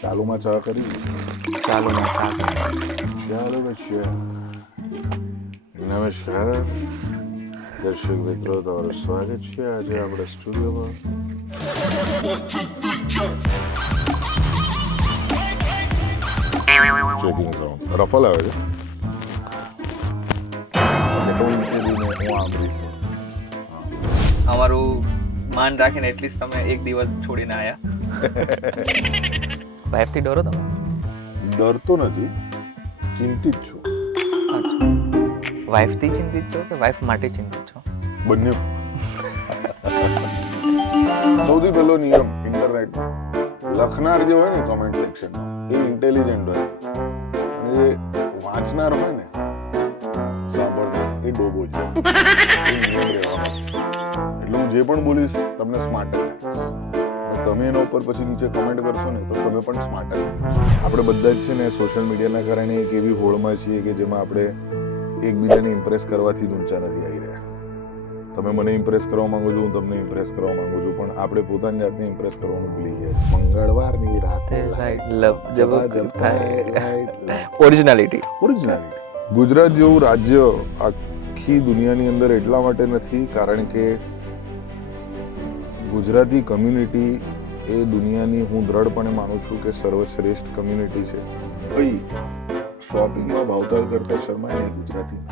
ચાલુમાં ચા કરી. ચાલુમાં ચા કરી. ચાલો બચ્ચા. નમસ્કાર દર્શક મિત્રો, તમારું સ્વાગત છે આજે આપણે સ્ટુડિયોમાં. ચેકિંગ સાઉન્ડ રફલ આવે છે. અમારું માન રાખીને એટલીસ્ટ તમે એક દિવસ છોડીને આવ્યા. વાઈફથી ડરો તમે? ડરતો નથી, ચિંતિત છું. અચ્છા, વાઈફથી ચિંતિત છો કે વાઈફ માટે ચિંતિત છો? બંને. સૌથી પહેલો નિયમ ઇન્ટરનેટ લખનાર જે હોય ને કમેન્ટ સેક્શનમાં એ ઇન્ટેલિજન્ટ હોય અને જે વાંચનાર હોય ને સાંભળનાર એ ડોબો છે. એ નિયમ રહેવાનો છે. એટલે હું જે પણ બોલીશ તમને સ્માર્ટ લાગીશ. તમે એના ઉપર પછી નીચે કમેન્ટ કરશો ને તો તમે પણ સ્માર્ટ લાગીશ. આપણે બધા જ છે ને સોશિયલ મીડિયાના કારણે એક એવી હોળમાં છીએ કે જેમાં આપણે એકબીજાને ઇમ્પ્રેસ કરવાથી જ ઊંચા નથી આવી રહ્યા. તમે મને ઇમ્પ્રેસ કરવા માંગો છો, હું તમને ઇમ્પ્રેસ કરવા માંગુ છું, પણ આપણે પોતાની જાતને ઇમ્પ્રેસ કરવાનું ભૂલી ગયા. મંગળવારની રાતે ઓરિજિનાલિટી. ગુજરાત જેવું રાજ્ય આખી દુનિયાની અંદર એટલા માટે નથી કારણ કે ગુજરાતી કમ્યુનિટી એ દુનિયાની હું દ્રઢપણે માનું છું કે સર્વશ્રેષ્ઠ કમ્યુનિટી છે. ભાઈ શોપિંગમાં ભાવતાલ કરતા શર્માય ગુજરાતી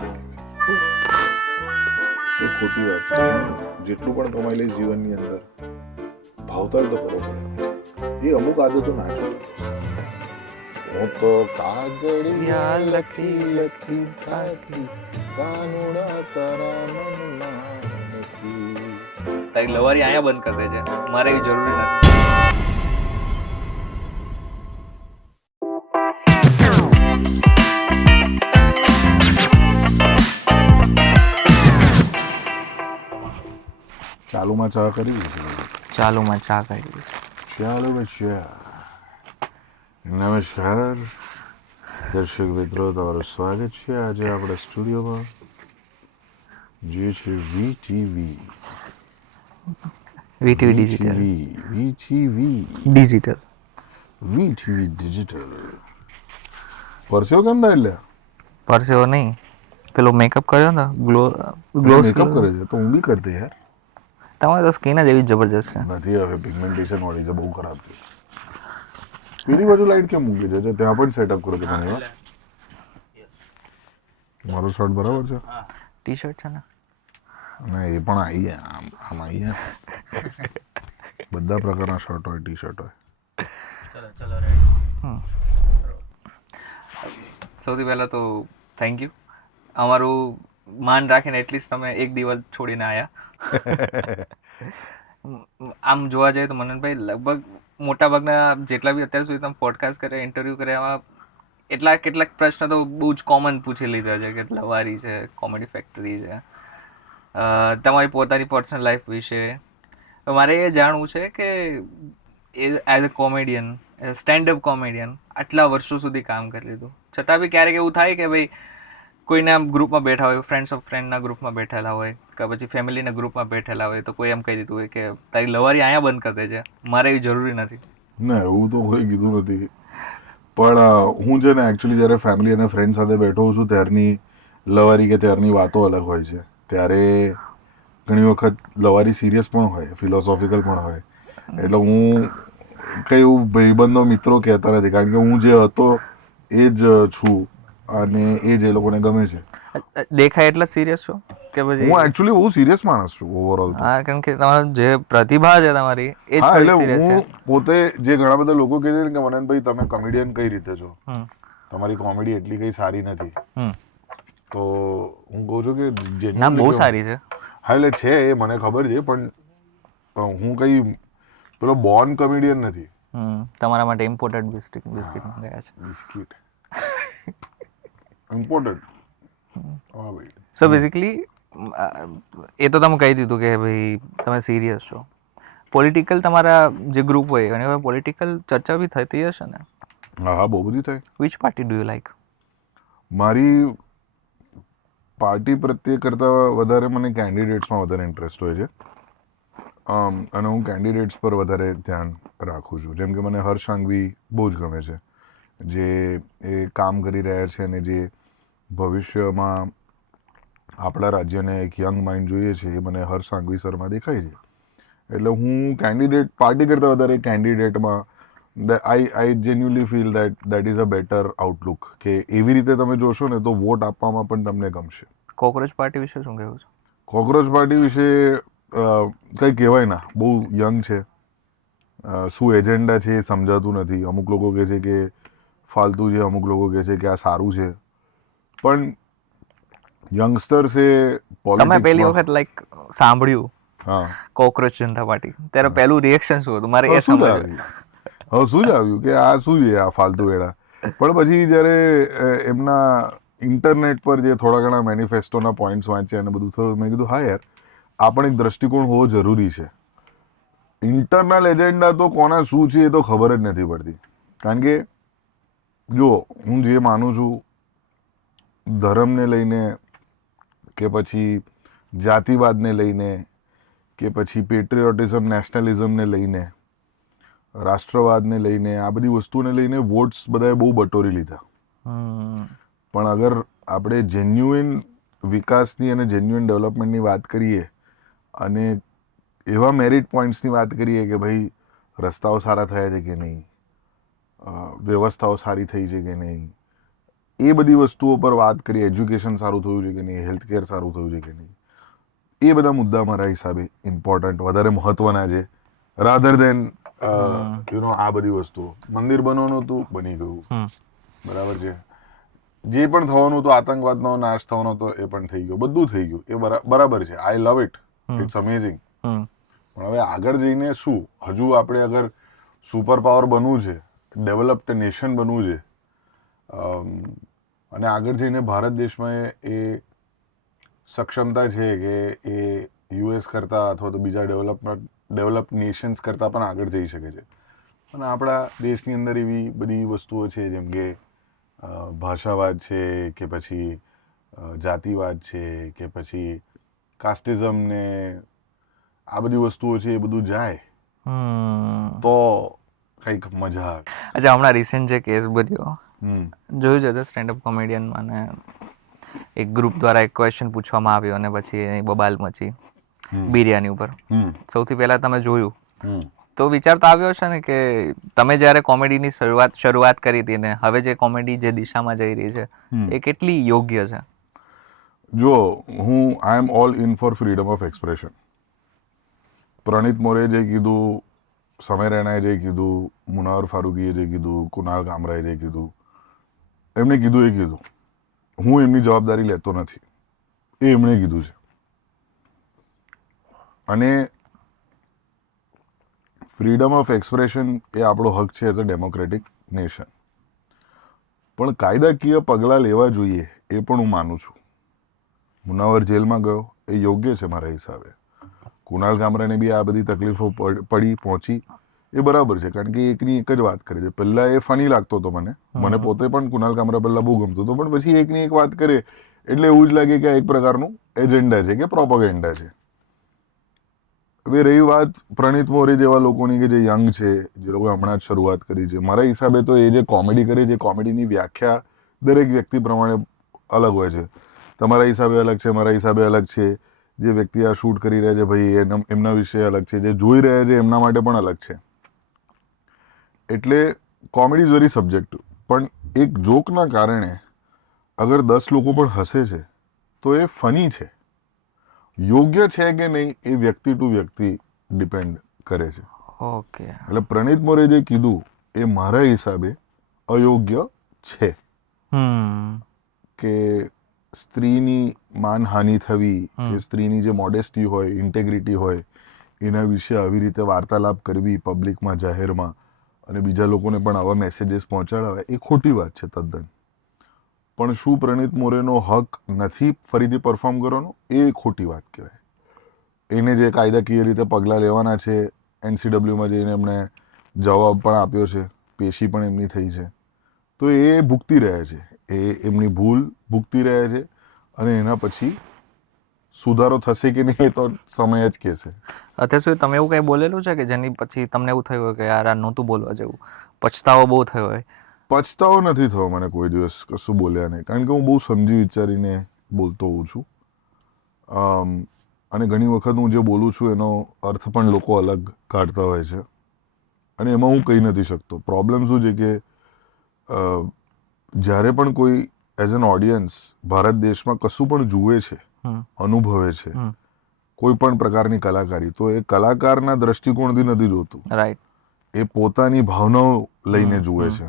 એ ખોટી વાત છે. જેટલું પણ કમાઈ લઈશ જીવનની અંદર ભાવતાલ તો કરવો પડે. એ અમુક આદતો ના જોઈએ. હું તો કાગળિયા લખી લખી સાકી કાનુડા તારા મનમાં નથી. તારી લવારી અહીંયા બંધ કરી દે છે, મારે એવી જરૂરી નથી. ચાલુમાં ચા કરી. ચાલુમાં ચા કરી. ચાલો બચ્ચા. નમસ્કાર દર્શક મિત્રો, તમારું સ્વાગત છે આજે આપણે સ્ટુડિયોમાં જે છે વીટીવી વીટીવી ડિજિટલ. પરસ્યો કેમ થાય? એટલે પરસેવો નહીં, પેલો મેકઅપ કર્યો ને, ગ્લો મેકઅપ કરે છે તો હું બી કરતી યાર. તમારી તો સ્કિન જ એવી જબરજસ્ત છે. નથી, હવે પિગમેન્ટેશન વાળી છે, બહુ ખરાબ છે. પેલી બાજુ લાઈટ કેમ મૂકી છે? ત્યાં પણ સેટઅપ કરો તમે. મારો શર્ટ બરાબર છે? ટી શર્ટ છે ને? અને એ પણ આવી ગયા આમ આવી ગયા. બધા પ્રકારના શર્ટ હોય, ટી શર્ટ હોય. સૌથી પહેલાં તો થેન્ક યુ. અમારું માન રાખીને એટલીસ્ટ તમે એક દિવસ છોડીને આવ્યા. આમ જોવા જઈએ તો મનનભાઈ લગભગ મોટાભાગના જેટલા બી અત્યાર સુધી તમે પોડકાસ્ટ કર્યા, ઇન્ટરવ્યૂ કર્યા, એમાં કેટલાક પ્રશ્ન તો બહુ જ કોમન પૂછી લીધા છે કે લવારી છે, કોમેડી ફેક્ટરી છે, તમારી પોતાની પર્સનલ લાઈફ વિશે. તો મારે એ જાણવું છે કે as a comedian, stand up comedian આટલા વર્ષો સુધી કામ કરી લીધું છતાં બી ક્યારેક એવું થાય કે ભાઈ કોઈના ગ્રુપમાં બેઠા હોય, ફ્રેન્ડ્સ ઓફ ફ્રેન્ડના ગ્રુપમાં બેઠેલા હોય કે પછી ફેમિલીના ગ્રુપમાં બેઠેલા હોય તો કોઈ એમ કહી દીધું હોય કે તારી લવારી અહીંયા બંધ કરી દે છે, મારે એવી જરૂરી નથી. ના, એવું તો કોઈ કીધું નથી. પણ હું છે ને એકચ્યુઅલી જ્યારે ફેમિલી અને ફ્રેન્ડ સાથે બેઠો છું ત્યારની લવારી કે ત્યારની વાતો અલગ હોય છે. ત્યારે ઘણી વખત લવારી સિરિયસ પણ હોય, ફિલોસોફિકલ પણ હોય. એટલે હું કંઈ એવું ભાઈબંધો મિત્રો કહેતા નથી કારણ કે હું જે હતો એ જ છું અને એ જ એ લોકોને ગમે છે. દેખાય એટલા સિરિયસ છો કે પછી? હું એકચ્યુઅલી બહુ સિરિયસ માણસ છું ઓવરઓલ. હા, કારણ કે તમારી જે પ્રતિભા છે તમારી એ જ એટલે સિરિયસ છે. હું પોતે જે ઘણા બધા લોકો કહે છે કે મનનભાઈ તમે કોમેડિયન કઈ રીતે છો, તમારી કોમેડી એટલી કઈ સારી નથી. તો હું કહું છું કે ના, બહુ સારી છે. હા, એટલે છે એ મને ખબર છે, પણ હું કઈ પેલો બોર્ન કોમેડિયન નથી. તમારા માટે ઇમ્પોર્ટન્ટ બિસ્કિટ મંગાયા છે. Biscuit important. હા ભાઈ. સો બેઝિકલી એ તો તમે કહી દીધું કે ભાઈ તમે સિરિયસ છો. પોલિટિકલ તમારા જે ગ્રુપ હોય અને હવે પોલિટિકલ ચર્ચા બી થતી હશે ને? હા, બહુ બધી થાય. Which party do you like? મારી પાર્ટી પ્રત્યે કરતાં વધારે મને કેન્ડિડેટ્સમાં વધારે ઇન્ટરેસ્ટ હોય છે. અને હું કેન્ડિડેટ્સ પર વધારે ધ્યાન રાખું છું. જેમ કે મને હર્ષ સાંઘવી બહુ જ ગમે છે, જે એ કામ કરી રહ્યા છે અને જે ભવિષ્યમાં આપણા રાજ્યને એક યંગ માઇન્ડ જોઈએ છે, એ મને હર્ષ સાંઘવી સરમાં દેખાય છે. એટલે હું કેન્ડિડેટ પાર્ટી કરતાં વધારે કેન્ડિડેટમાં I genuinely feel that is a better outlook, કે એવી રીતે તમે જોશો ને તો વોટ આપવામાં પણ તમને ગમશે. કોકરોચ પાર્ટી વિશે શું કહેવું છે? કોકરોચ પાર્ટી વિશે કંઈ કહેવાય ના, બહુ યંગ છે. શું એજન્ડા છે એ સમજાતું નથી. અમુક લોકો કહે છે કે ફાલતુ છે, અમુક લોકો કહે છે કે આ સારું છે, પણ યંગસ્ટર્સ એ તમે પહેલી પોલિટિક્સમાં વખત લાઈક સાંભળ્યું હા કોકરોચ જનતા પાર્ટી ત્યારે પહેલું રિએક્શન શું હતું? મારે એ શું જ સમજ આવ્યું હવે શું જ આવ્યું કે આ શું છે આ ફાલતુ વેળા. પણ પછી જ્યારે એમના ઇન્ટરનેટ પર જે થોડા ઘણા મેનિફેસ્ટોના પોઈન્ટ્સ વાંચ્યા અને બધું થયું, મેં કીધું હા યાર, આ પણ એક દ્રષ્ટિકોણ હોવો જરૂરી છે. ઇન્ટરનલ એજન્ડા તો કોના શું છે એ તો ખબર જ નથી પડતી. કારણ કે જો હું જે માનું છું ધર્મને લઈને, કે પછી જાતિવાદને લઈને, કે પછી પેટ્રિયોટિઝમ નેશનલિઝમને લઈને, રાષ્ટ્રવાદને લઈને, આ બધી વસ્તુને લઈને વોટ્સ બધાએ બહુ બટોરી લીધા. પણ અગર આપણે જેન્યુઇન વિકાસની અને જેન્યુઇન ડેવલપમેન્ટની વાત કરીએ અને એવા મેરિટ પોઈન્ટ્સની વાત કરીએ કે ભાઈ રસ્તાઓ સારા થયા છે કે નહીં, વ્યવસ્થાઓ સારી થઈ છે કે નહીં, એ બધી વસ્તુઓ પર વાત કરીએ, એજ્યુકેશન સારું થયું છે કે નહીં, હેલ્થકેર સારું થયું છે કે નહીં, એ બધા મુદ્દા મારા હિસાબે ઇમ્પોર્ટન્ટ, વધારે મહત્વના છે, રાધર દેન આ બધી વસ્તુઓ. મંદિર બનવાનું હતું, બની ગયું, બરાબર છે. જે પણ થવાનું હતું, આતંકવાદનો નાશ થવાનો હતો, એ પણ થઈ ગયો, બધું થઈ ગયું, એ બરાબર છે. આઈ લવ ઇટ, ઇટ્સ અમેઝિંગ. પણ હવે આગળ જઈને શું? હજુ આપણે અગર સુપર પાવર બનવું છે, ડેવલપ્ડ નેશન બનવું છે, અને આગળ જઈને ભારત દેશમાં એ સક્ષમતા છે કે એ યુએસ કરતાં અથવા તો બીજા ડેવલપ નેશન્સ કરતાં પણ આગળ જઈ શકે છે. અને આપણા દેશની અંદર એવી બધી વસ્તુઓ છે, જેમ કે ભાષાવાદ છે, કે પછી જાતિવાદ છે, કે પછી કાસ્ટિઝમ ને આ બધી વસ્તુઓ છે, એ બધું જાય તો કંઈક મજા આવે. અચ્છા, હમણાં રિસેન્ટ જે કેસ બન્યો જોયું છે, સ્ટેન્ડઅપ કોમેડિયનમાં ને એક ગ્રુપ દ્વારા એક ક્વેશ્ચન પૂછવામાં આવ્યો અને પછી એની બબાલ મચી બિરયાની ઉપર. સૌથી પહેલા તમે જોયું તો વિચાર તો આવ્યો છે ને કે તમે જ્યારે કોમેડીની શરૂઆત કરી હતી ને હવે જે કોમેડી જે દિશામાં જઈ રહી છે એ કેટલી યોગ્ય છે? જો I am all in for freedom of expression. Praneet More જે કીધું, સમય રૈનાએ જે કીધું, મુનાવર ફારૂકીએ જે કીધું, કુનાલ કામરાએ જે કીધું, એમણે કીધું એ કીધું. હું એમની જવાબદારી લેતો નથી, એ એમણે કીધું છે. અને ફ્રીડમ ઓફ એક્સપ્રેશન એ આપણો હક છે એઝ અ ડેમોક્રેટિક નેશન. પણ કાયદાકીય પગલાં લેવા જોઈએ એ પણ હું માનું છું. મુનાવર જેલમાં ગયો એ યોગ્ય છે મારા હિસાબે. કુનાલ કામરાને બી આ બધી તકલીફો પહોંચી એ બરાબર છે, કારણ કે એકની એક જ વાત કરે છે. પહેલાં એ ફની લાગતો હતો મને પોતે પણ કુનાલ કામરા પહેલાં બહુ ગમતો હતો, પણ પછી એકની એક વાત કરે એટલે એવું જ લાગે કે આ એક પ્રકારનું એજન્ડા છે કે પ્રોપેગેન્ડા છે. હવે રહી વાત પ્રણીત મોરે જેવા લોકોની કે જે યંગ છે, જે લોકો હમણાં જ શરૂઆત કરી છે, મારા હિસાબે તો એ જે કોમેડી કરે છે, કોમેડીની વ્યાખ્યા દરેક વ્યક્તિ પ્રમાણે અલગ હોય છે. તમારા હિસાબે અલગ છે, મારા હિસાબે અલગ છે. જે વ્યક્તિ આ શૂટ કરી રહ્યા છે ભાઈ એમના વિશે અલગ છે, જે જોઈ રહ્યા છે એમના માટે પણ અલગ છે. એટલે કોમેડી ઇઝ વેરી સબ્જેક્ટિવ. પણ એક જોકના કારણે અગર 10 લોકો પણ હસે છે તો એ ફની છે. યોગ્ય છે કે નહીં એ વ્યક્તિ ટુ વ્યક્તિ ડિપેન્ડ કરે છે. ઓકે, એટલે પ્રણીત મોરે જે કીધું એ મારા હિસાબે અયોગ્ય છે. કે સ્ત્રીની માનહાનિ થવી, કે સ્ત્રીની જે મોડેસ્ટી હોય, ઇન્ટેગ્રિટી હોય, એના વિશે આવી રીતે વાર્તાલાપ કરવી પબ્લિકમાં, જાહેરમાં, અને બીજા લોકોને પણ આવા મેસેજીસ પહોંચાડવા, એ ખોટી વાત છે તદ્દન. પણ શું પ્રણીત મોરેનો હક નથી ફરીથી પરફોર્મ કરવાનો? એ ખોટી વાત કહેવાય. એને જે કાયદાકીય રીતે પગલાં લેવાના છે, NCWમાં જઈને એમણે જવાબ પણ આપ્યો છે, પેશી પણ એમની થઈ છે, તો એ ભૂગતી રહે છે, એ એમની ભૂલ ભૂગતી રહે છે. અને એના પછી સુધારો થશે કે નહીં એ તો સમય જ કહેશે. અત્યાર સુધી તમે એવું કંઈ બોલેલું છે કે જેની પછી તમને એવું થયું હોય કે યાર આ નહોતું બોલવા જેવું, પછતાવો બહુ થયો હોય? પછતાવો નથી થયો મને કોઈ દિવસ કશું બોલ્યા નહીં, કારણ કે હું બહુ સમજી વિચારીને બોલતો હોઉં છું. અને ઘણી વખત હું જે બોલું છું એનો અર્થ પણ લોકો અલગ કાઢતા હોય છે, અને એમાં હું કહી નથી શકતો. પ્રોબ્લેમ શું છે કે જ્યારે પણ કોઈ એઝ એન ઓડિયન્સ ભારત દેશમાં કશું પણ જુએ છે, અનુભવે છે, કોઈ પણ પ્રકારની કલાકારી, તો એ કલાકારના દ્રષ્ટિકોણથી નથી જોતું. રાઈટ. એ પોતાની ભાવનાઓ લઈને જુએ છે.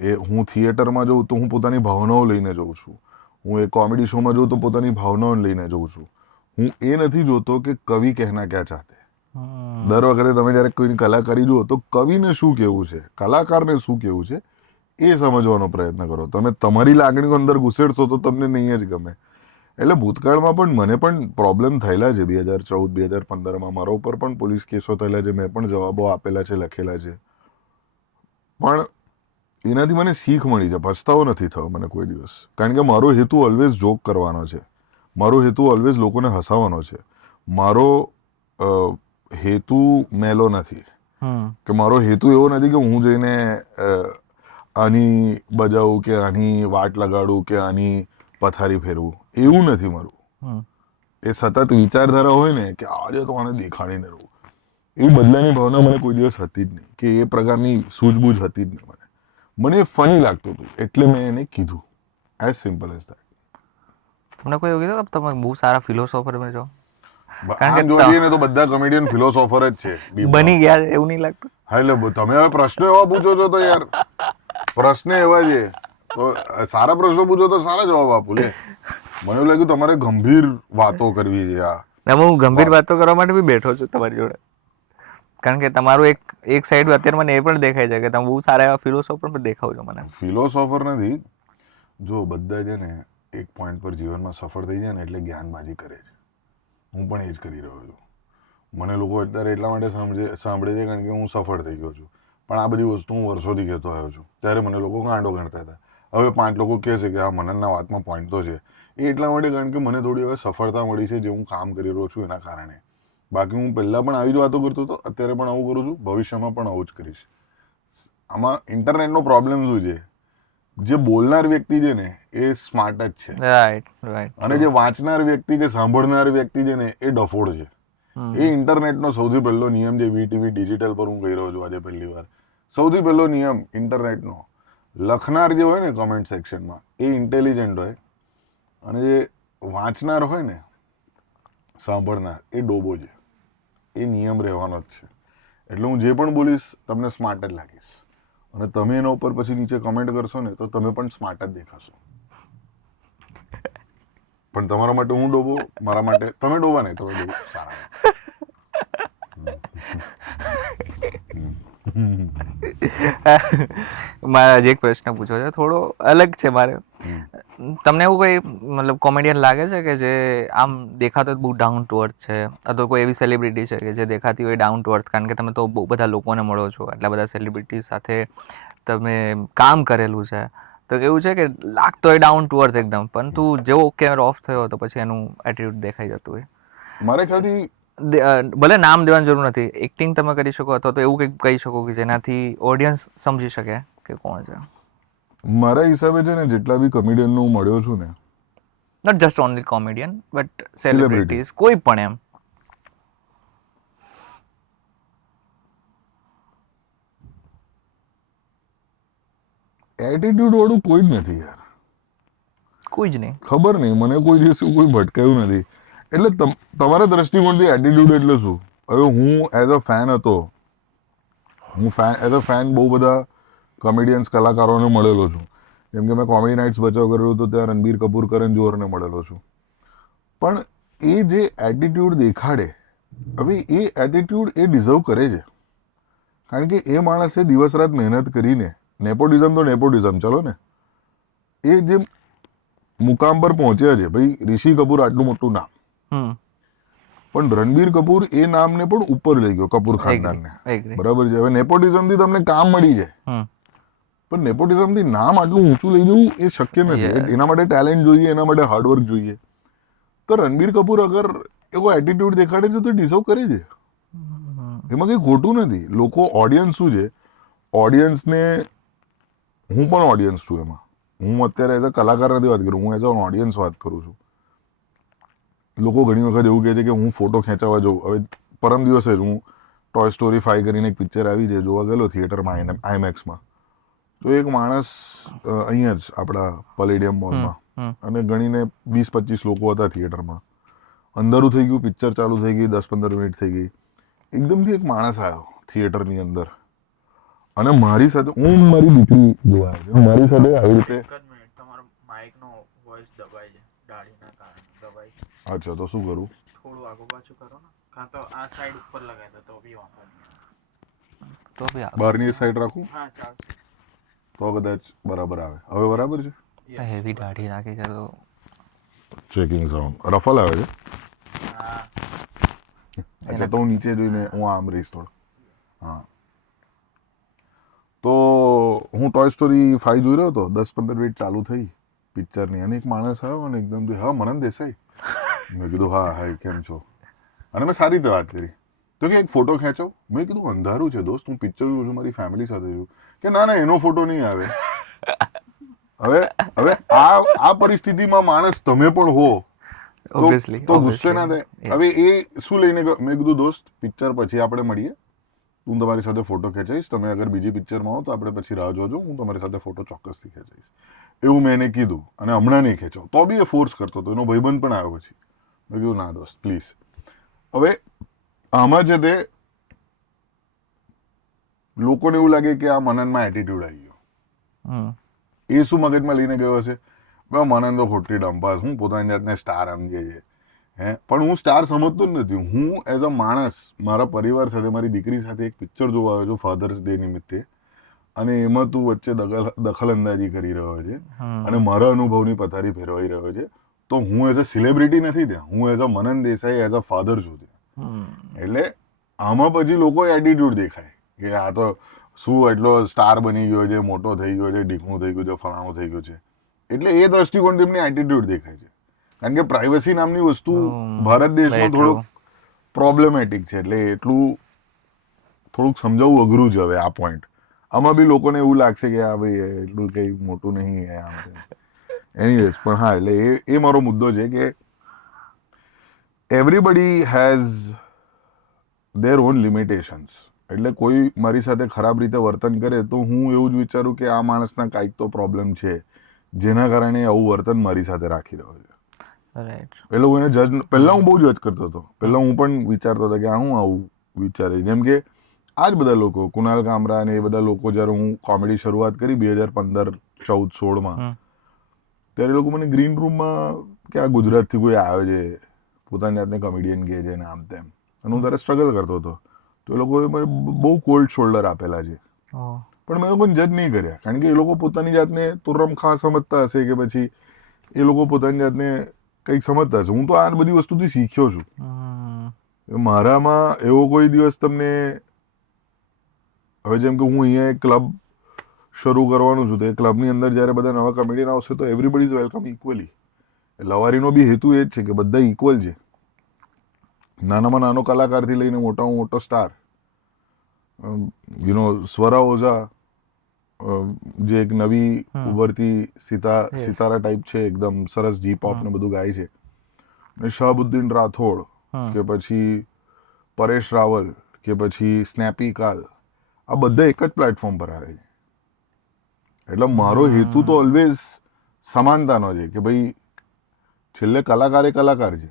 એ હું થિયેટરમાં જઉં તો હું પોતાની ભાવનાઓ લઈને જઉં છું. હું એ કોમેડી શોમાં જઉં તો પોતાની ભાવનાઓ લઈને જઉં છું. હું એ નથી જોતો કે કવિ કહેના ક્યાં ચાહતે. દર વખતે તમે જ્યારે કોઈની કલાકારી જુઓ તો કવિને શું કહેવું છે, કલાકારને શું કહેવું છે, એ સમજવાનો પ્રયત્ન કરો. તમે તમારી લાગણીઓ અંદર ઘુસેડશો તો તમને નહીં જ ગમે. એટલે ભૂતકાળમાં પણ મને પણ પ્રોબ્લેમ થયેલા છે. 2014 2015માં મારા ઉપર પણ પોલીસ કેસો થયેલા છે. મેં પણ જવાબો આપેલા છે, લખેલા છે. પણ એનાથી મને શીખ મળી છે. પછતાવો નથી થયો મને કોઈ દિવસ, કારણ કે મારો હેતુ ઓલવેઝ જોક કરવાનો છે. મારો હેતુ ઓલવેઝ લોકોને હસાવવાનો છે. મારો હેતુ મેલો નથી, કે મારો હેતુ એવો નથી કે હું જઈને આની બજાવું કે આની વાટ લગાડું કે આની પથારી ફેરવું. એવું નથી મારું. એ સતત વિચારધારા હોય ને કે આજે તો આને દેખાડીને રહું, એ બદલાની ભાવના મને કોઈ દિવસ હતી જ નહીં, કે એ પ્રકારની સૂઝબૂઝ હતી જ નહીં. મને ફની લાગતું હતું એટલે મેં એને કીધું. As simple as that. તમને કોઈ એવું કીધું કે તમે બહુ સારા ફિલોસોફર છો? કારણ કે જોવા જઈએ ને તો બધા કોમેડિયન ફિલોસોફર જ છે. બની ગયા એવું નહીં લાગતું? હા, એટલે તમે હવે પ્રશ્નો એવા પૂછો છો તો યાર, પ્રશ્ન એવા છે તો સારા પ્રશ્નો પૂછો તો સારા જવાબ આપું. લે, મને એવું લાગ્યું તમારે ગંભીર વાતો કરવી છે. હું ગંભીર વાતો કરવા માટે બી બેઠો છું તમારી જોડે, કારણ કે તમારું એક સાઈડ અત્યારે મને એ પણ દેખાય છે કે તમે બહુ સારા એવા ફિલોસોફર પણ દેખાવ છો મને. ફિલોસોફર નથી. જો બધા છે ને એક પોઈન્ટ પર જીવનમાં સફળ થઈ જાય ને એટલે જ્ઞાનબાજી કરે છે. હું પણ એ જ કરી રહ્યો છું. મને લોકો અત્યારે એટલા માટે સાંભળે છે કારણ કે હું સફળ થઈ ગયો છું. પણ આ બધી વસ્તુ હું વર્ષોથી કહેતો આવ્યો છું. ત્યારે મને લોકો ગાંડો ગણતા હતા. હવે 5 લોકો કહે છે કે આ મનનના વાતમાં પોઈન્ટ તો છે. એ એટલા માટે કારણ કે મને થોડી હવે સફળતા મળી છે, જે હું કામ કરી રહ્યો છું એના કારણે. બાકી હું પહેલાં પણ આવી જ વાતો કરતો હતો, અત્યારે પણ આવું કરું છું, ભવિષ્યમાં પણ આવું જ કરીશ. આમાં ઇન્ટરનેટનો પ્રોબ્લેમ શું છે? જે બોલનાર વ્યક્તિ છે ને એ સ્માર્ટ જ છે. રાઈટ. અને જે વાંચનાર વ્યક્તિ કે સાંભળનાર વ્યક્તિ છે ને એ ડફોડ છે. એ ઇન્ટરનેટનો સૌથી પહેલો નિયમ, જે વીટીવી ડિજિટલ પર હું કહી રહ્યો છું આજે પહેલી વાર, સૌથી પહેલો નિયમ ઇન્ટરનેટનો, લખનાર જે હોય ને કમેન્ટ સેક્શનમાં એ ઇન્ટેલિજન્ટ હોય, અને જે વાંચનાર હોય ને, સાંભળનાર, એ ડોબો છે. એ નિયમ રહેવાનો જ છે. એટલે હું જે પણ બોલીશ તમને સ્માર્ટ જ લાગીશ, અને તમે એના ઉપર પછી નીચે કમેન્ટ કરશો ને તો તમે પણ સ્માર્ટ જ દેખાશો. પણ તમારા માટે હું ડોબો, મારા માટે તમે ડોબા નહીં, તમે બહુ સારા. મારે હજી એક પ્રશ્ન પૂછવો છે, થોડો અલગ છે મારે. તમને એવું કોઈ મતલબ કોમેડિયન લાગે છે કે જે આમ દેખાતો બહુ ડાઉન ટુ અર્થ છે, અથવા કોઈ એવી સેલિબ્રિટી છે કે જે દેખાતી હોય ડાઉન ટુ અર્થ? કારણ કે તમે તો બહુ બધા લોકોને મળો છો, આટલા બધા સેલિબ્રિટી સાથે તમે કામ કરેલું છે, તો એવું છે કે લાગતો હોય ડાઉન ટુ અર્થ એકદમ, પણ તું જેવો કેમેરો ઓફ થયો તો પછી એનું એટીટ્યુડ દેખાઈ જતું હોય? મારે ખ્યાલથી ભલે નામ દેવાની જરૂર નથી, એક્ટિંગ તમે કરી શકો અથવા તો એવું કંઈક કહી શકો કે જેનાથી ઓડિયન્સ સમજી શકે કે કોણ છે. મારા હિસાબે છે ને જેટલા બી કોમેડિયનનો હું મળ્યો છું ને, not just only comedian but celebrities, કોઈ પણ એમ, એટીટ્યુડ વાળું કોઈ જ નથી યાર. કોઈ જ નહીં. ખબર નહીં, મને કોઈ દિવસ કોઈ ભટકાયું નથી. એટલે તમારા દ્રષ્ટિકોણથી એટીટ્યુડ એટલે શું? હવે હું એઝ અ ફેન હતો, હું એઝ અ ફેન બહુ બધા કોમેડિયન્સ કલાકારોને મળેલો છું. જેમ કે મેં કોમેડી નાઇટ્સ બચાવ કર્યો હતો ત્યાં રણબીર કપૂર, કરણ જોહરને મળેલો છું. પણ એ જે એટીટ્યુડ દેખાડે, હવે એ એટીટ્યુડ એ ડિઝર્વ કરે છે, કારણ કે એ માણસે દિવસ રાત મહેનત કરીને, નેપોટિઝમ તો નેપોટિઝમ ચલો ને, એ જે મુકામ પર પહોંચ્યા છે, ભાઈ ઋષિ કપૂર આટલું મોટું નામ, પણ રણબીર કપૂર એ નામને પણ ઉપર લઈ ગયો, કપૂર ખાનદાનને. બરાબર છે. હવે નેપોટિઝમ થી તમને કામ મળી જાય, પણ નેપોટિઝમ થી નામ આટલું ઊંચું લઈ જવું એ શક્ય નથી. એના માટે ટેલેન્ટ જોઈએ, એના માટે હાર્ડવર્ક જોઈએ. તો રણબીર કપૂર અગર એવો એટીટ્યુડ દેખાડે છે તો ડિઝર્વ કરે છે. એમાં કંઈ ખોટું નથી. લોકો ઓડિયન્સ શું છે, ઓડિયન્સને, હું પણ ઓડિયન્સ છું એમાં, હું અત્યારે એઝ અ કલાકાર નથી વાત કરું, હું એઝ અ ઓડિયન્સ વાત કરું છું. લોકો ઘણી વખત એવું કહે છે કે હું ફોટો ખેંચાવા જાઉં. હવે પરમ દિવસે જ હું ટોય સ્ટોરી 5 કરીને એક પિક્ચર આવી છે, જોવા ગયેલો થિયેટરમાં આઈમેક્સમાં. તો એક માણસ અહીંયા જ આપણા પલેડિયમ મોલમાં, અને ગણીને 20-25 લોકો હતા થિયેટરમાં. અંધારું થઈ ગયું, પિક્ચર ચાલુ થઈ ગઈ, 10-15 મિનિટ થઈ ગઈ. એકદમથી એક માણસ આવ્યો થિયેટરની અંદર, અને મારી સાથે, હું મારી દીકરી જોવા આવ્યો છે, મારી સાથે આવી રીતે. તમારો માઇકનો વોઇસ દબાય છે દાઢીના કારણે દબાય છે. અચ્છા, તો શું કરું? થોડું આગુ પાછું કરો ને, કાં તો આ સાઈડ ઉપર લગાવી દો તો બી વાંધો નહીં. તો બી બહારની સાઈડ રાખું હા ચાલશે. તો કદાચ બરાબર આવે. હવે બરાબર છે? હેવી દાઢી નાખી છે તો ચેકિંગ સાઉન્ડ રફલ આવે છે. હા અચ્છા, તો હું નીચે જોઈને હું આમ રહીશ થોડો. હા, તો હું ટોય સ્ટોરી 5 જોઈ રહ્યો હતો, 10-15 મિનિટ ચાલુ થઈ પિક્ચરની, અને એક માણસ આવ્યો અને એકદમથી, હા મનન દેસાઈ. મેં કીધું હા હાય, કેમ છો? અને મેં સારી રીતે વાત કરી. તો કે એક ફોટો ખેંચો. મેં કીધું અંધારું છે દોસ્ત, હું પિક્ચર જોઉં છું, મારી ફેમિલી સાથે જોઉં. કે ના ના, એનો ફોટો નહીં આવે. હવે આ પરિસ્થિતિમાં માણસ તમે પણ હો તો ગુસ્સે ના થાય. હવે એ શું લઈને ગયો? મેં કીધું દોસ્ત, પિક્ચર પછી આપણે મળીએ, હું તમારી સાથે ફોટો ખેંચાઈશ. તમે અગર બીજી પિક્ચરમાં હો તો આપણે પછી રાહ જોજો, હું તમારી સાથે ફોટો ચોક્કસથી ખેંચાઈશ. એવું મેં એને કીધું, અને હમણાં નહીં ખેંચો. તો બી એ ફોર્સ કરતો હતો. એનો ભાઈબંધ પણ આવ્યો પછી. મેં કીધું ના દોસ્ત પ્લીઝ. હવે આમાં છે તે લોકોને એવું લાગે કે આ મનનમાં એટીટ્યુડ આવી ગયો. એ શું મગજમાં લઈને ગયો હશે? મનન તો ખોટી ડંપાસ, હું પોતાની જાતને સ્ટાર સમજે છે. પણ હું સ્ટાર સમજતો જ નથી. હું એઝ અ માણસ મારા પરિવાર સાથે, મારી દીકરી સાથે એક પિક્ચર જોવા આવ્યો છું ફાધર્સ ડે નિમિત્તે, અને એમાં તું વચ્ચે દખલ અંદાજી કરી રહ્યો છે અને મારા અનુભવની પથારી ફેરવાઈ રહ્યો છે. તો હું એઝ અ સેલિબ્રિટી નથી ત્યાં, હું as a Manan Desai as a father છું ત્યાં. એટલે આમાં પછી લોકો એટીટ્યુડ દેખાય કે આ તો શું એટલો સ્ટાર બની ગયો છે, મોટો થઈ ગયો છે, ઢીકણું થઈ ગયું છે, ફલાણું થઈ ગયું છે. એટલે એ દ્રષ્ટિકોણથી એમની એટીટ્યુડ દેખાય છે. કારણ કે પ્રાઇવસી નામની વસ્તુ ભારત દેશમાં થોડુંક પ્રોબ્લેમેટિક છે. એટલે થોડુંક સમજાવવું અઘરું છે હવે આ પોઈન્ટ. આમાં બી લોકોને એવું લાગશે કે હા ભાઈ એટલું કંઈ મોટું નહીં આમ છે. એનીવેઝ, પણ હા, એટલે એ મારો મુદ્દો છે કે everybody has there on limitations. એટલે કોઈ મારી સાથે ખરાબ રીતે વર્તન કરે તો હું એવું જ વિચારું કે આ માણસના કાંઈક તો પ્રોબ્લેમ છે, જેના કારણે આવું વર્તન મારી સાથે રાખી રહ્યો છે. એટલે હું એને જજ, પહેલા હું બહુ જજ કરતો હતો. પહેલા હું પણ વિચારતો હતો કે આ હું આવું વિચારે. જેમ કે આ જ બધા લોકો, કુણાલ કામરા ને એ બધા લોકો, જ્યારે હું કોમેડી શરૂઆત કરી 2015, 14, 16માં, ત્યારે લોકો મને ગ્રીન રૂમમાં કે આ ગુજરાતથી કોઈ આવ્યો છે, પોતાની જાતને કોમેડિયન કહે છે ને આમ તેમ, અને હું ત્યારે સ્ટ્રગલ કરતો હતો. તો એ લોકોએ મને બહુ કોલ્ડ શોલ્ડર આપેલા છે, પણ મેં લોકોને જજ નહીં કર્યા. કારણ કે એ લોકો પોતાની જાતને તુરમખા સમજતા હશે કે પછી એ લોકો પોતાની જાતને કંઈક સમજતા હશે. હું તો આ બધી વસ્તુથી શીખ્યો છું. મારામાં એવો કોઈ દિવસ તમને, હવે જેમ કે હું અહીંયા એક ક્લબ શરૂ કરવાનું છું, તો એ ક્લબની અંદર જ્યારે બધા નવા કોમેડિયન આવશે તો એવરીબડી ઇઝ વેલકમ ઇક્વલી. લવારીનો બી હેતુ એ જ છે કે બધા ઇક્વલ છે. નાનામાં નાનો કલાકારથી લઈને મોટામાં મોટો સ્ટાર. સ્વરા ઓઝા જે એક નવી ઉભરતી સિતારા ટાઈપ છે, એકદમ સરસ જી પોપ ને બધું ગાય છે. ને શાહબુદ્દીન રાઠોડ કે પછી પરેશ રાવલ કે પછી સ્નેપી કાલ, આ બધા એક જ પ્લેટફોર્મ પર આવે છે. એટલે મારો હેતુ તો ઓલવેઝ સમાનતાનો છે કે ભાઈ છેલ્લે કલાકાર એ કલાકાર છે.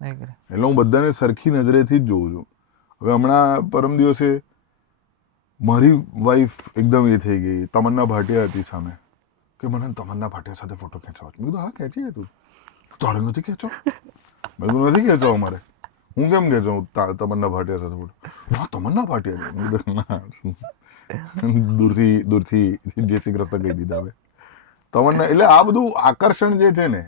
એટલે હું બધાને સરખી નજરેથી જ જોઉં છું. હવે હમણાં પરમ દિવસે મારી વાઈફ એકદમ એ થઈ ગઈ, તમન્ના ભાટિયા હતી સામે, કે મને તમન્ના ભાટિયા સાથે ફોટો ખેંચવા. મેં કીધું હા ખેંચીએ, તું તારે નથી ખેંચો? મેં કીધું નથી ખેંચો અમારે. હું કેમ ખેંચું તમન્ના ભાટિયા સાથે ફોટો? હા તમન્ના ભાટિયા. મેં કીધું ના, દૂરથી જય શ્રી કૃષ્ણ કહી દીધા હવે તમન્ના. એટલે આ બધું આકર્ષણ જે છે ને,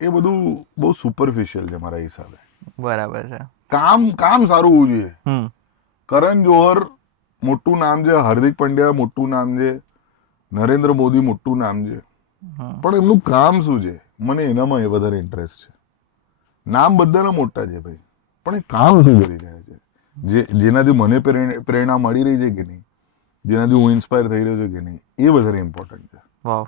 એ બધું બહુ સુપરફિશિયલ છે મારા હિસાબે. બરાબર છે. કામ સારું હોવું જોઈએ. કરણ જોહર મોટું નામ છે, હાર્દિક પંડ્યા મોટું નામ છે, નરેન્દ્ર મોદી મોટું નામ છે, પણ એમનું કામ શું છે, મને એનામાં વધારે ઇન્ટરેસ્ટ છે. નામ બધાના મોટા છે ભાઈ, પણ એ કામ શું કરી રહ્યા છે, જેનાથી મને પ્રેરણા મળી રહી છે કે નહીં, જેનાથી હું ઇન્સ્પાયર થઈ રહ્યો છું કે નહીં, એ વધારે ઇમ્પોર્ટન્ટ છે. વાવ.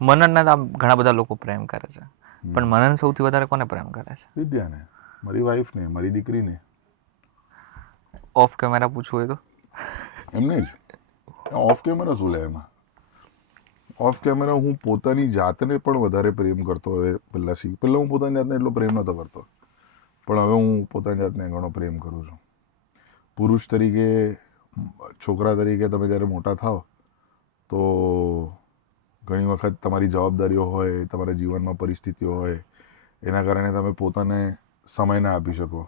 મનનને તો આમ ઘણા બધા લોકો પ્રેમ કરે છે, પણ મનન સૌથી વધારે કોને પ્રેમ કરે છે? વિદ્યાને, મારી વાઈફને, મારી દીકરીને. ઓફ કેમેરા પૂછવું હોય તો? એમને જ. ઓફ કેમેરા શું લે એમાં? ઓફ કેમેરા હું પોતાની જાતને પણ વધારે પ્રેમ કરતો હોય પહેલાં હું પોતાની જાતને એટલો પ્રેમ નહોતો કરતો, પણ હવે હું પોતાની જાતને ઘણો પ્રેમ કરું છું. પુરુષ તરીકે, છોકરા તરીકે તમે જ્યારે મોટા થાઓ તો ઘણી વખત તમારી જવાબદારીઓ હોય, તમારા જીવનમાં પરિસ્થિતિઓ હોય, એના કારણે તમે પોતાને સમય ના આપી શકો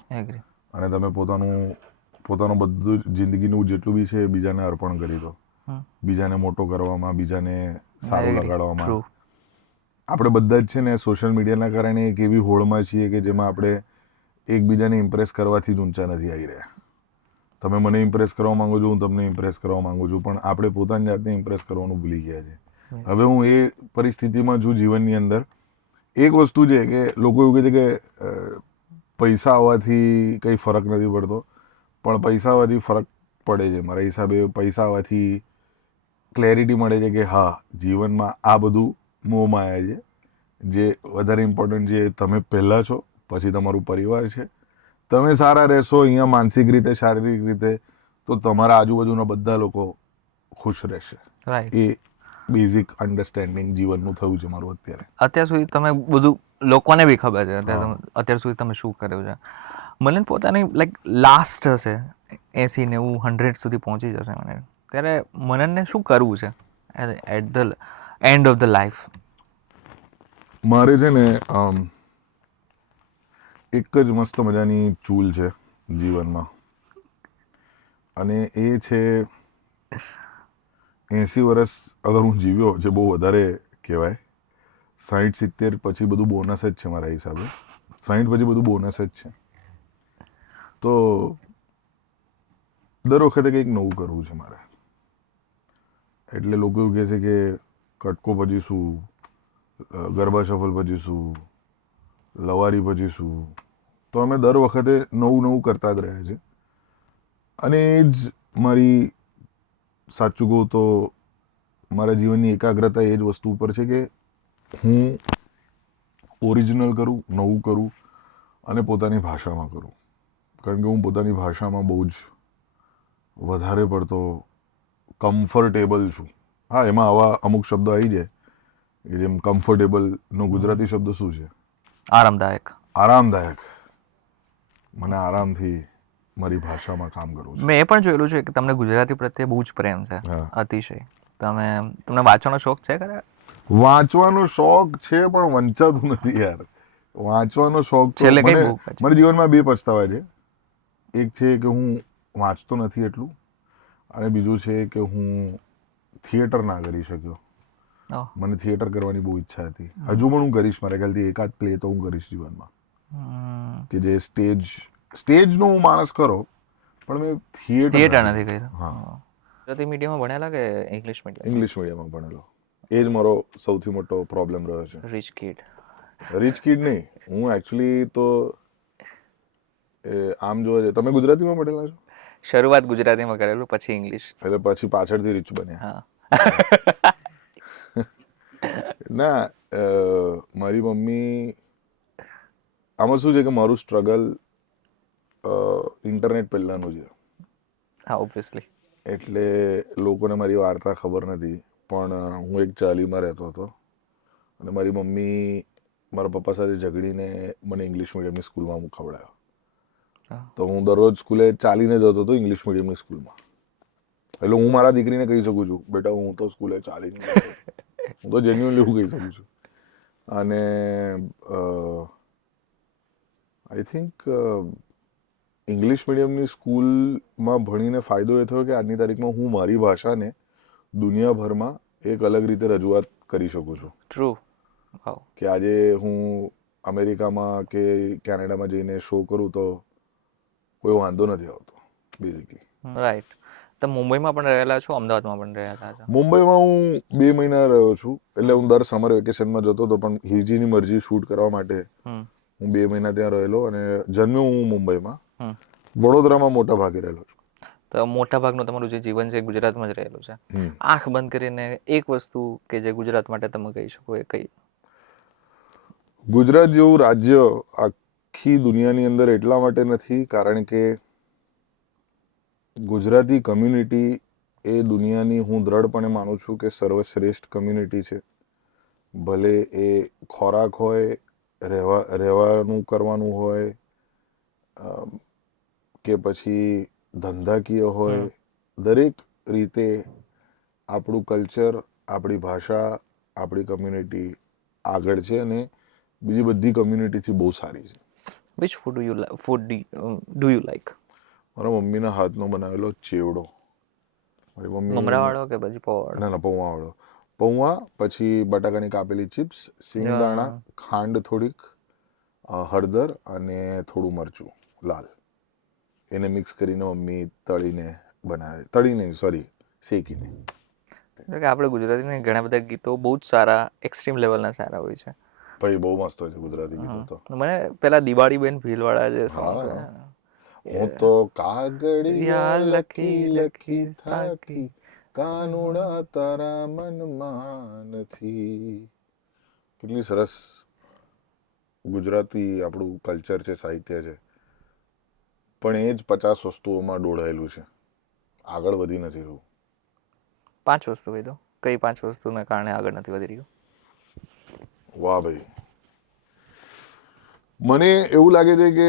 અને તમે પોતાનું બધું જિંદગીનું જેટલું બી છે એ બીજાને અર્પણ કરી દો, બીજાને મોટો કરવામાં, બીજાને સારું લગાડવામાં. આપણે બધા જ છે ને સોશિયલ મીડિયાના કારણે એક એવી હોળમાં છીએ કે જેમાં આપણે એકબીજાને ઇમ્પ્રેસ કરવાથી જ ઊંચા નથી આવી રહ્યા. તમે મને ઇમ્પ્રેસ કરવા માંગો છો, હું તમને ઇમ્પ્રેસ કરવા માંગુ છું, પણ આપણે પોતાની જાતને ઇમ્પ્રેસ કરવાનું ભૂલી ગયા છે. હવે હું એ પરિસ્થિતિમાં છું જીવનની અંદર. એક વસ્તુ છે કે લોકો એવું કહે છે કે પૈસા આવવાથી કંઈ ફરક નથી પડતો, પણ પૈસા આવવાથી ફરક પડે છે. મારા હિસાબે પૈસા આવવાથી ક્લેરિટી મળે છે કે હા, જીવનમાં આ બધું મોહમાયા છે. જે વધારે ઇમ્પોર્ટન્ટ છે તમે પહેલાં છો, પછી તમારું પરિવાર છે. તમે સારા રહેશો અહીંયા માનસિક રીતે, શારીરિક રીતે, તો તમારા આજુબાજુના બધા લોકો ખુશ રહેશે. એ બેઝિક અન્ડરસ્ટેન્ડિંગ જીવનનું થયું છે મારું અત્યારે. અત્યાર સુધી તમે બધું લોકોને બી ખબર છે અત્યાર સુધી તમે શું કર્યું છે. મને પોતાની લાઈક લાસ્ટ હશે 80, 90, 100 સુધી પહોંચી જશે મને, ત્યારે મનનને શું કરવું છે at the end of the life? મારે છે ને એક જ મસ્ત મજાની ચૂલ છે જીવનમાં, અને એ છે 80 વર્ષ અગર હું જીવ્યો, જે બહુ વધારે કહેવાય. 60-70 પછી બધું બોનસ જ છે મારા હિસાબે. 60 પછી બધું બોનસ જ છે. તો દર વખતે કંઈક નવું કરવું છે મારે. એટલે લોકો એવું કહે છે કે કટકો પછી શું, ગરબા શફલ પછી શું, લવારી પછી શું, તો અમે દર વખતે નવું કરતા જ રહ્યા છે. અને એ જ મારી, સાચું કહું તો મારા જીવનની એકાગ્રતા એ જ વસ્તુ ઉપર છે કે હું ઓરિજિનલ કરું, નવું કરું અને પોતાની ભાષામાં કરું. કારણ કે હું પોતાની ભાષામાં બહુ જ વધારે પડતો કમ્ફર્ટેબલ છું. હા, એમાં આવા અમુક શબ્દો આવી જાય કે જેમ કમ્ફર્ટેબલનો ગુજરાતી શબ્દ શું છે? આરામદાયક. આરામદાયક. મને આરામથી મારી ભાષામાં કામ કરવું છે. મેં એ પણ જોયેલું છે કે તમને ગુજરાતી પ્રત્યે બહુ જ પ્રેમ છે, અતિશય. તમને વાંચવાનો શોખ છે ખરા? વાંચવાનો શોખ છે, પણ વંચાતું નથી યાર. વાંચવાનો શોખ તો મારા જીવનમાં 2 પછતાવા છે. એક છે કે હું વાંચતો નથી એટલું, અને બીજું છે કે હું થિયેટર ના કરી શક્યો. મને થિયેટર કરવાની બહુ ઈચ્છા હતી. હજુ પણ હું કરીશ, મારા ખ્યાલથી એકાદ પ્લે તો હું કરીશ જીવનમાં, કે જે સ્ટેજનો હું માણસ કરો, પણ મેં થિયેટર નથી કર્યું. હા. ગુજરાતી મીડિયમમાં ભણેલા કે ઇંગ્લિશ મીડિયમ? ઇંગ્લિશ મીડિયમમાં ભણેલો. એ જ મારો સૌથી મોટો પ્રોબ્લેમ રહ્યો છે. રિચ કિડ નહીં, હું એકચ્યુઅલી તો આમ જોવા જઈએ, તમે ગુજરાતીમાં ભણેલા છો? શરૂઆત ગુજરાતીમાં કરેલું, પછી ઇંગ્લિશ, એટલે પછી પાછળથી રીચ બન્યા. ના, મારી મમ્મી, આમાં શું છે કે મારું સ્ટ્રગલ ઇન્ટરનેટ પહેલાંનું છે. હા, ઓબ્વિયસલી. એટલે લોકોને મારી વાર્તા ખબર નથી, પણ હું એક ચાલીમાં રહેતો હતો અને મારી મમ્મી મારા પપ્પા સાથે ઝઘડીને મને ઇંગ્લિશ મીડિયમની સ્કૂલમાં ખવડાવ્યો. તો હું દરરોજ સ્કૂલે ચાલીને જતો હતો ઇંગ્લિશ મીડિયમની સ્કૂલમાં. એટલે હું મારા દીકરીને કહી શકું છું, બેટા હું તો સ્કૂલે ચાલીને, હું તો જેન્યુઅનલી હું કહી શકું છું. અને આઈ થિંક ઇંગ્લિશ મીડિયમની સ્કૂલમાં ભણીને ફાયદો એ થયો કે આજની તારીખમાં હું મારી ભાષાને દુનિયાભરમાં એક અલગ રીતે રજૂઆત કરી શકું છું. ટ્રુ. કે આજે હું અમેરિકામાં કે કેનેડામાં જઈને શો કરું તો કોઈ વાંધો નથી આવતો બેઝિકલી. રાઈટ. તમે મુંબઈમાં પણ રહેલા છો, અમદાવાદમાં પણ રહ્યા હતા? મુંબઈમાં હું 2 મહિના રહ્યો છું. એટલે હું દર સમર વેકેશનમાં જતો હતો, પણ હિરજીની મરજી શૂટ કરવા માટે હમ હું 2 મહિના ત્યાં રહેલો. અને જન્મ્યો હું મુંબઈમાં, હમ. વડોદરામાં મોટા ભાગે રહેલો છું. તો મોટા ભાગનું તમારું જે જીવન છે એ ગુજરાતમાં જ રહેલું છે. આંખ બંધ કરીને એક વસ્તુ કે જે ગુજરાત માટે તમે કહી શકો એ કઈ? ગુજરાત જેવું રાજ્ય આખી દુનિયાની અંદર એટલા માટે નથી કારણ કે ગુજરાતી કમ્યુનિટી એ દુનિયાની, હું દ્રઢપણે માનું છું કે સર્વશ્રેષ્ઠ કમ્યુનિટી છે. ભલે એ ખોરાક હોય, રહેવાનું કરવાનું હોય, કે પછી ધંધાકીય હોય, દરેક રીતે આપણું કલ્ચર, આપણી ભાષા, આપણી કમ્યુનિટી આગળ છે અને બીજી બધી કમ્યુનિટીથી બહુ સારી છે. Which food do you like? મારા મમ્મીના હાથનો બનાવેલો ચેવડો. મારી મમ્મી મમરાવાળો કે પછી પૌવાવાળો? ના પૌવાવાળો. પૌવા, પછી બટાકાની કાપેલી ચિપ્સ, સિંગદાણા, ખાંડ થોડીક, હળદર અને થોડું મરચું લાલ, એને મિક્સ કરીને મમ્મી તળીને બનાવે. તળીને સોરી, શેકીને. આપણે ગુજરાતીના ઘણા બધા ગીતો બહુ જ સારા, એક્સ્ટ્રીમ લેવલના સારા હોય છે. ભાઈ બહુ મસ્ત હોય છે ગુજરાતી ગીતો તો. મને પેલા દિવાળી બેન ભીલવાળા જે સોંગ છે, હું તો કાગળિયા લખી લખી થાકી, કાનુડા તારા મનમાં નથી. કેટલી સરસ ગુજરાતી આપણું કલ્ચર છે, સાહિત્ય છે. પણ એ જ 50 વસ્તુઓમાં ડોળાયેલું છે, આગળ વધી નથી રહ્યું. 5 વસ્તુ કહી દો, કઈ 5 વસ્તુના કારણે આગળ નથી વધી રહ્યું? વાહ ભાઈ, મને એવું લાગે છે કે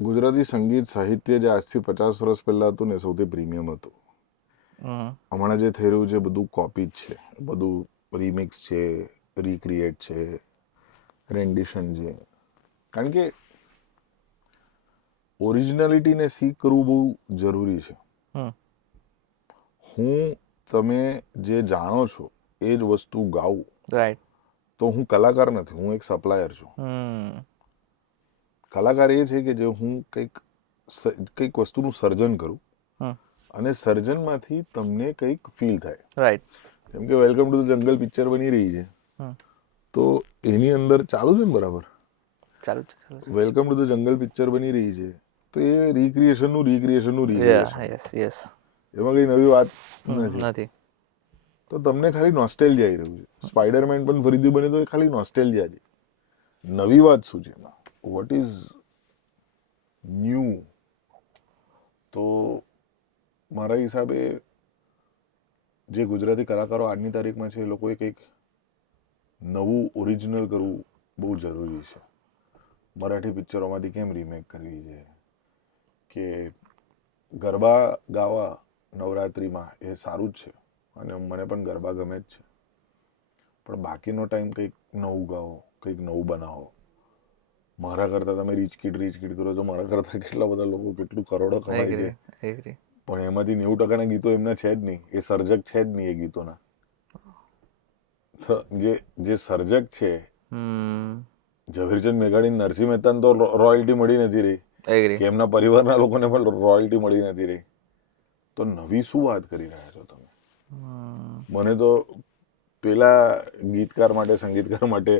ગુજરાતી સંગીત સાહિત્ય જે આજથી 50 વર્ષ પહેલા હતું ને, સૌથી પ્રીમિયમ હતું. હમણાં જે થઈ રહ્યું છે બધું કોપી જ છે, બધું રીમિક્સ છે, રીક્રિએટ છે, રેન્ડિશન છે. કારણ કે ઓરિજિનાલિટીને સીક કરવું બહુ જરૂરી છે. તમે જે જાણો છો એ જ વસ્તુ ગાવું, રાઈટ, તો હું કલાકાર નથી, હું એક સપ્લાયર છું. કલાકાર એ છે કે જે હું કંઈક વસ્તુનું સર્જન કરું અને સર્જનમાંથી તમને કંઈક ફીલ થાય. રાઈટ. જેમ કે welcome to the jungle picture બની રહી છે, તો એની અંદર ચાલુ છે ને બરાબર, ચાલુ છે. Welcome to the jungle picture બની રહી છે, તો એ રિક્રિએશનનું એમાં કઈ નવી વાત નથી. તો તમને ખાલી નોસ્ટેલ્જિયા આવી રહ્યું છે. સ્પાઈડરમેન પણ ફરીથી બને તો એ ખાલી નોસ્ટેલ્જિયા છે. નવી વાત શું છે એમાં? What is new? તો મારા હિસાબે જે ગુજરાતી કલાકારો આજની તારીખમાં છે, એ લોકોએ કંઈક નવું ઓરિજિનલ કરવું બહુ જરૂરી છે. મરાઠી પિક્ચરોમાંથી કેમ રીમેક કરવી છે, કે ગરબા ગાવા નવરાત્રિમાં એ સારું જ છે અને મને પણ ગરબા ગમે જ છે, પણ બાકીનો ટાઈમ કંઈક નવું ગાઓ, કંઈક નવું બનાવો. મારા કરતાં તમે રીચ કિડ કરો છો, મારા કરતાં કેટલા બધા લોકો કેટલું કરોડો કમાય છે, પણ એમાંથી 90% ગીતો એમના છે જ નહીં, એ સર્જક છે જ નહીં એ ગીતોના. જે સર્જક છે, ઝવેરચંદ મેઘાણી, નરસિંહ મહેતાને તો રોયલ્ટી મળી નથી રહી, કે એમના પરિવારના લોકોને પણ રોયલ્ટી મળી નથી રહી. તો નવી શું વાત કરી રહ્યા છો તમે? મને તો પેલા ગીતકાર માટે, સંગીતકાર માટે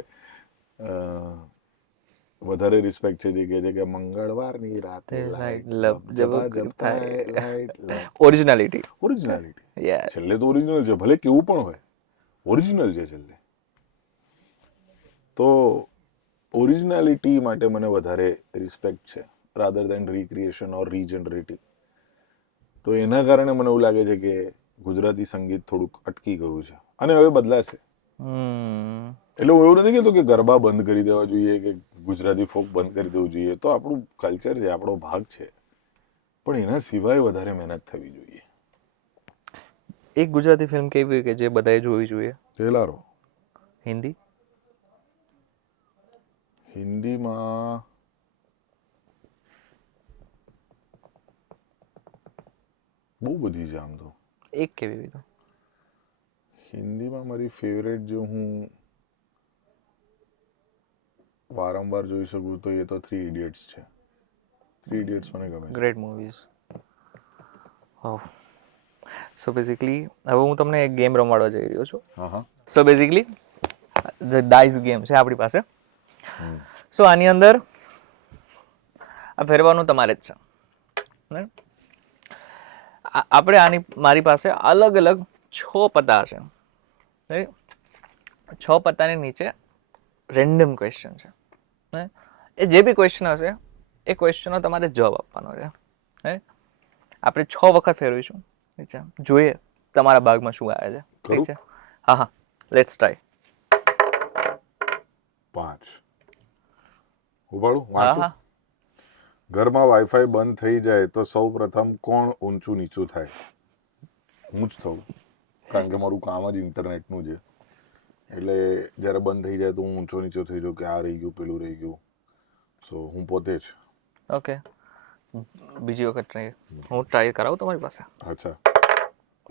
વધારે રિસ્પેક્ટ છે, જે કહે છે કે મંગળવારની રાતે ઓરિજિનાલિટી. છેલ્લે તો ઓરિજિનલ છે, ભલે કેવું પણ હોય, ઓરિજિનલ છે છેલ્લે. તો ઓરિજિનાલિટી માટે મને વધારે રિસ્પેક્ટ છે, રાધર દેન રિક્રિએશન ઓર રીજનરેટિવ. તો એના કારણે મને એવું લાગે છે કે ગુજરાતી સંગીત થોડુંક અટકી ગયું છે અને હવે બદલાશે. એટલે હું એવું નથી કહેતો કે ગરબા બંધ કરી દેવા જોઈએ કે ગુજરાતી ફોક બંધ કરી દેવું જોઈએ. તો આપણું કલ્ચર છે, આપણો ભાગ છે, પણ એના સિવાય વધારે મહેનત થવી જોઈએ. એક ગુજરાતી ફિલ્મ કેવી કે જે બધાએ જોવી જોઈએ? તેલારો. હિન્દી? હિન્દીમાં બહુ બધી છે આમ તો. એક કેવી? તો હિન્દીમાં મારી ફેવરેટ જો હું વારંવાર જોઈ શકું તો એ તો 3 ઇડિયટ્સ છે. થ્રી ઇડિયટ્સ મને ગમે છે. Great movies. સો બેઝિકલી હવે હું તમને એક ગેમ રમાડવા જઈ રહ્યો છું. હા હા. સો બેઝિકલી જે ડાઇસ ગેમ છે આપણી પાસે. સો આની અંદર આ ફેરવાનું તમારે જ છે. Right? આપણે મારી પાસે અલગ અલગ 6 પત્તા છે. Right? 6 પત્તાની નીચે રેન્ડમ ક્વેશ્ચન છે. Right? એ જે બી ક્વેશ્ચન હશે એ ક્વેશ્ચનનો તમારે જવાબ આપવાનો છે. Right? આપણે 6 વખત ફેરવીશું. ઠીક છે, જોઈએ તમારા ભાગમાં શું આવે છે. ઠીક છે, હા હા, લેટ્સ ટ્રાય. 5 ઉપાડું હા વાંચું. હા. ઘરમાં વાઈફાઈ બંધ થઈ જાય તો સૌ પ્રથમ કોણ ઊંચું નીચું થાય? હું જ થઉં, કારણ કે મારું કામ જ ઇન્ટરનેટનું છે. એટલે જ્યારે બંધ થઈ જાય તો હું ઊંચો નીચો થઈ જાઉં કે આ રહી ગયું પેલું રહી ગયું. સો હું પોતે જ. ઓકે, બીજી વખત ટ્રાય, હું ટ્રાય કરાવું તમારી પાસે. અચ્છા,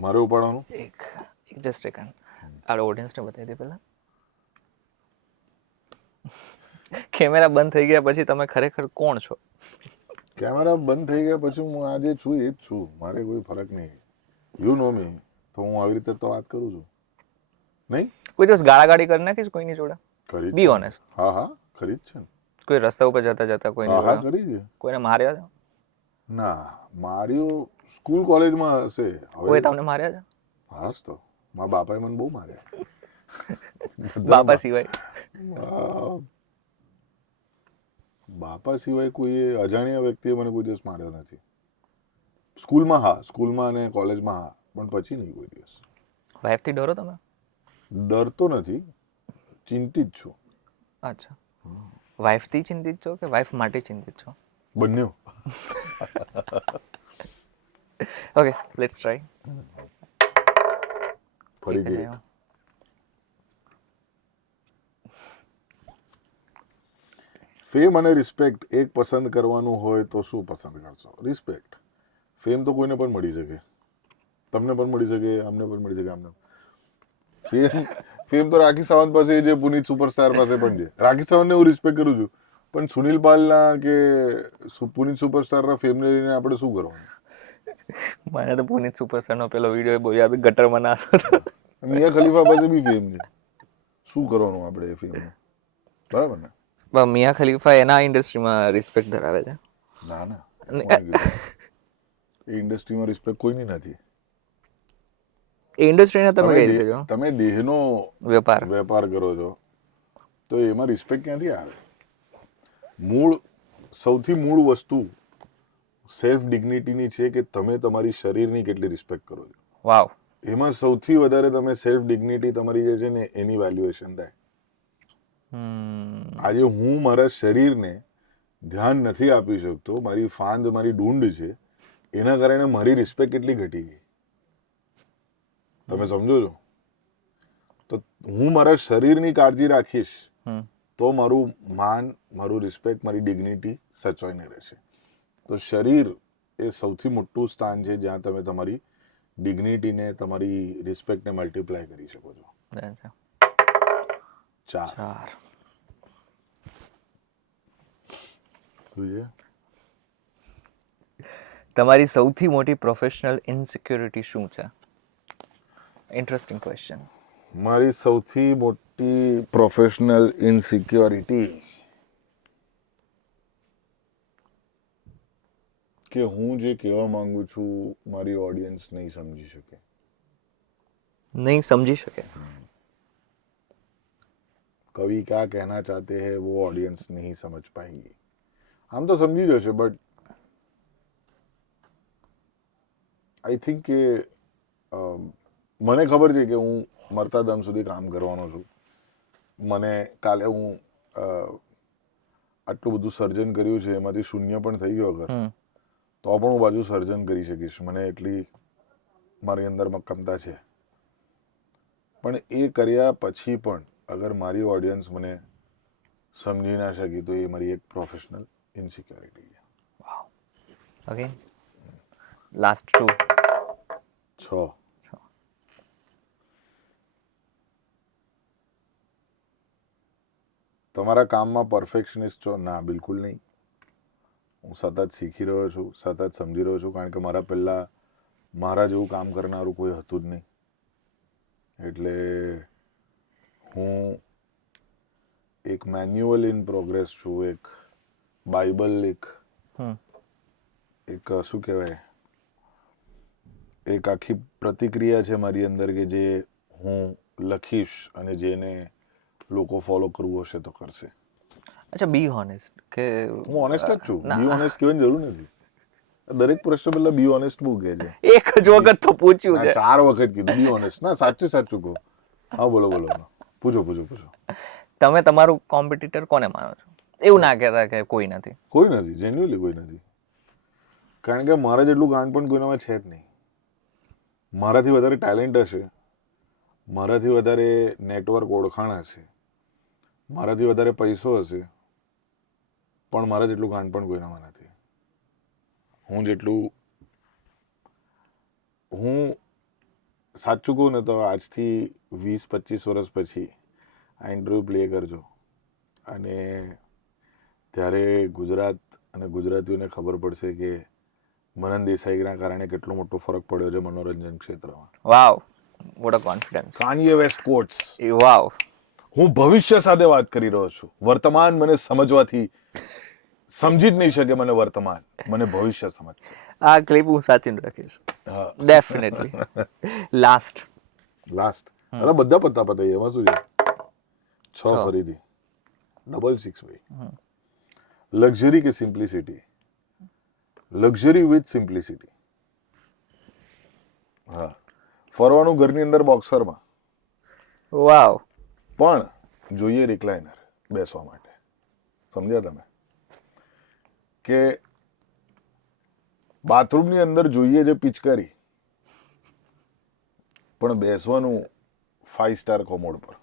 મારે ઉપાડવાનું? એક જસ્ટ સેકન્ડ, આપણે ઓડિયન્સને બતાવી દે પહેલા. કેમેરા બંધ થઈ ગયા પછી તમે ખરેખર કોણ છો? કેમેરા બંધ થઈ ગયા પછી હું આજે છું એ જ છું, મારે કોઈ ફરક નહીં. યુ નો મી, તો હું આવી રીતે તો વાત કરું છું નહીં. કોઈ દિવસ ગાળાગાળી કરી નાખીશ કોઈની જોડે? કરી બી ઓનેસ્ટ. હા હા કરી જ છે ને. કોઈ રસ્તા ઉપર જતા જતા કોઈની હા હા જોડે કરી છે. કોઈને માર્યા છે? ના, માર્યો સ્કૂલ કોલેજમાં હશે. કોઈ તમને માર્યા છે? હા જ તો, મારા બાપાએ મને બહુ માર્યા. બાપા સિવાય? બાપા સિવાય કોઈ અજાણ્યા વ્યક્તિએ મને કોઈ દિવસ માર્યો નથી. સ્કૂલમાં હા, સ્કૂલમાં અને કોલેજમાં હા, પણ પછી નહીં કોઈ દિવસ. વાઈફથી ડરો તમે? ડરતો નથી, ચિંતિત છું. અચ્છા, વાઈફથી ચિંતિત છો કે વાઈફ માટે ચિંતિત છો? બંને. Okay, let's try. ફરીથી એક. ફેમ અને રિસ્પેક્ટ એક પસંદ કરવાનું હોય તો શું પસંદ કરશો? રિસ્પેક્ટ. ફેમ તો કોઈને પણ મળી શકે, તમને પણ મળી શકે, અમને પણ મળી શકે. આમને ફેમ તો રાખી સાવંત પાસે છે, પુનીત સુપરસ્ટાર પાસે પણ છે. રાખી સાવંતને હું રિસ્પેક્ટ કરું છું, પણ સુનિલ પાલના કે પુનીત સુપરસ્ટારના ફેમને લઈને આપણે શું કરવાનું? મને તો પુનીત સુપરસ્ટારનો પેલો વિડીયો બહુ યાદ, ગટરમાં નાખતો હતો. મિયા ખલીફા પાસે બી ફેમ છે, શું કરવાનું આપણે એ ફેમનું? બરાબર ને? મિયા ખલીફા એના ઇન્ડસ્ટ્રીમાં રિસ્પેક્ટ ધરાવે છે. ના ના, એ ઇન્ડસ્ટ્રીમાં રિસ્પેક્ટ કોઈની નથી. એ ઇન્ડસ્ટ્રીને તમે કઈ રીતે જો? તમે દેહનો વેપાર કરો છો તો એમાં રિસ્પેક્ટ ક્યાંથી આવે? સૌથી મૂળ વસ્તુ સેલ્ફ ડિગ્નિટીની છે કે તમે તમારી શરીરની કેટલી રિસ્પેક્ટ કરો છો. વાવ. એમાં સૌથી વધારે તમે સેલ્ફ ડિગ્નિટી તમારી જે છે ને એની વેલ્યુએશન થાય. આજે હું મારા શરીરને ધ્યાન નથી આપી શકતો, મારી ફાંદ મારી ડૂંડ છે, એના કારણે મારી રિસ્પેક્ટ કેટલી ઘટી ગઈ તમે સમજો છો? તો હું મારા શરીરની કાળજી રાખીશ તો મારું માન, મારું રિસ્પેક્ટ, મારી ડિગ્નિટી સચવાઈને રહેશે. તો શરીર એ સૌથી મોટું સ્થાન છે જ્યાં તમે તમારી ડિગ્નિટીને, તમારી રિસ્પેક્ટને મલ્ટીપ્લાય કરી શકો છો. 4. તમારી સૌથી મોટી પ્રોફેશનલ ઇનસિક્યોરિટી શું છે? Interesting question. મારી સૌથી મોટી પ્રોફેશનલ ઇનસિક્યોરિટી કે હું જે કહેવા માંગુ છું મારી ઓડિયન્સ નહીં સમજી શકે. નહીં સમજી શકે? કવિ क्या कहना चाहते हैं वो ऑडियंस नहीं समझ पाएंगे. આમ તો સમજી જશે, બટ આઈ થિંક કે મને ખબર છે કે હું મરતા દમ સુધી કામ કરવાનો છું. મને કાલે હું આટલું બધું સર્જન કર્યું છે, એમાંથી શૂન્ય પણ થઈ ગયો અગર તો પણ હું બાજુ સર્જન કરી શકીશ. મને એટલી મારી અંદર મક્કમતા છે. પણ એ કર્યા પછી પણ અગર મારી ઓડિયન્સ મને સમજી ના શકી તો એ મારી એક પ્રોફેશનલ ઇનસિક્યોરિટી છે. Okay, last 2. 6. તમારા કામમાં પરફેક્શનિસ્ટ છો? ના, બિલકુલ નહીં. હું સતત શીખી રહ્યો છું, સતત સમજી રહ્યો છું, કારણ કે મારા પહેલાં મારા જેવું કામ કરનારું કોઈ હતું જ નહીં. એટલે હું એક મેન્યુઅલ ઇન પ્રોગ્રેસ છું, એક બાઇબલ, એક શું કહેવાય, એક આખી પ્રતિક્રિયા છે મારી અંદર કે જે હું લખીશ અને જેને લોકો ફોલો કરવું હશે તો કરશે. અચ્છા, બી હોનેસ્ટ કે હું ઓનેસ્ટ જ છું. બી ઓનેસ્ટ કહેવાની જરૂર નથી. દરેક પ્રશ્ન પહેલા બી ઓનેસ્ટ બહુ કહે છે. એક જ વખત તો પૂછ્યું ના, છે. 4 વખત કીધું બી ઓનેસ્ટ. ના, સાચું કહો. હા, બોલો. પૂછો. તમે તમારું કોમ્પિટિટર કોને માનો છો? એવું ના કહેતા કે કોઈ નથી. કોઈ નથી, જેન્યુઅલી કોઈ નથી. કારણ કે મારા જેટલું ગાંડ પણ કોઈનામાં છે જ નહીં. મારાથી વધારે ટેલેન્ટ હશે, મારાથી વધારે નેટવર્ક ઓળખાણ હશે, મારાથી વધારે પૈસો હશે, પણ મારા જેટલું ગાંડ પણ કોઈનામાં નથી. હું સાચું કહું ને તો આજથી 20-25 વર્ષ પછી આ ઇન્ટરવ્યૂ પ્લે કરજો અને ત્યારે ગુજરાત અને ગુજરાતીઓને ખબર પડશે કે મનન દેસાઈના કારણે કેટલો મોટો ફરક પડ્યો છે મનોરંજન ક્ષેત્રમાં. Wow, what a confidence. Kanye West quotes. Wow. હું ભવિષ્ય સાથે વાત કરી રહ્યો છું. વર્તમાન મને સમજવાથી સમજી જ નહીં શકે મને વર્તમાન, મને ભવિષ્ય સમજશે. આ ક્લિપ હું સાચીને રાખીશ. હા, ડેફિનેટલી. લાસ્ટ. અરે બધા પતા એમાં શું છે? 6 ફરીથી ડબલ 6 ભાઈ. લક્ઝરી કે સિમ્પ્લિસિટી? Luxury with simplicity. હા, ફરવાનું ઘરની અંદર બોક્સરમાં, વાવ. પણ જોઈએ રિક્લાઇનર બેસવા માટે. સમજ્યા તમે? કે બાથરૂમની અંદર જોઈએ છે પિચકારી, પણ બેસવાનું 5 સ્ટાર કોમોડ પર,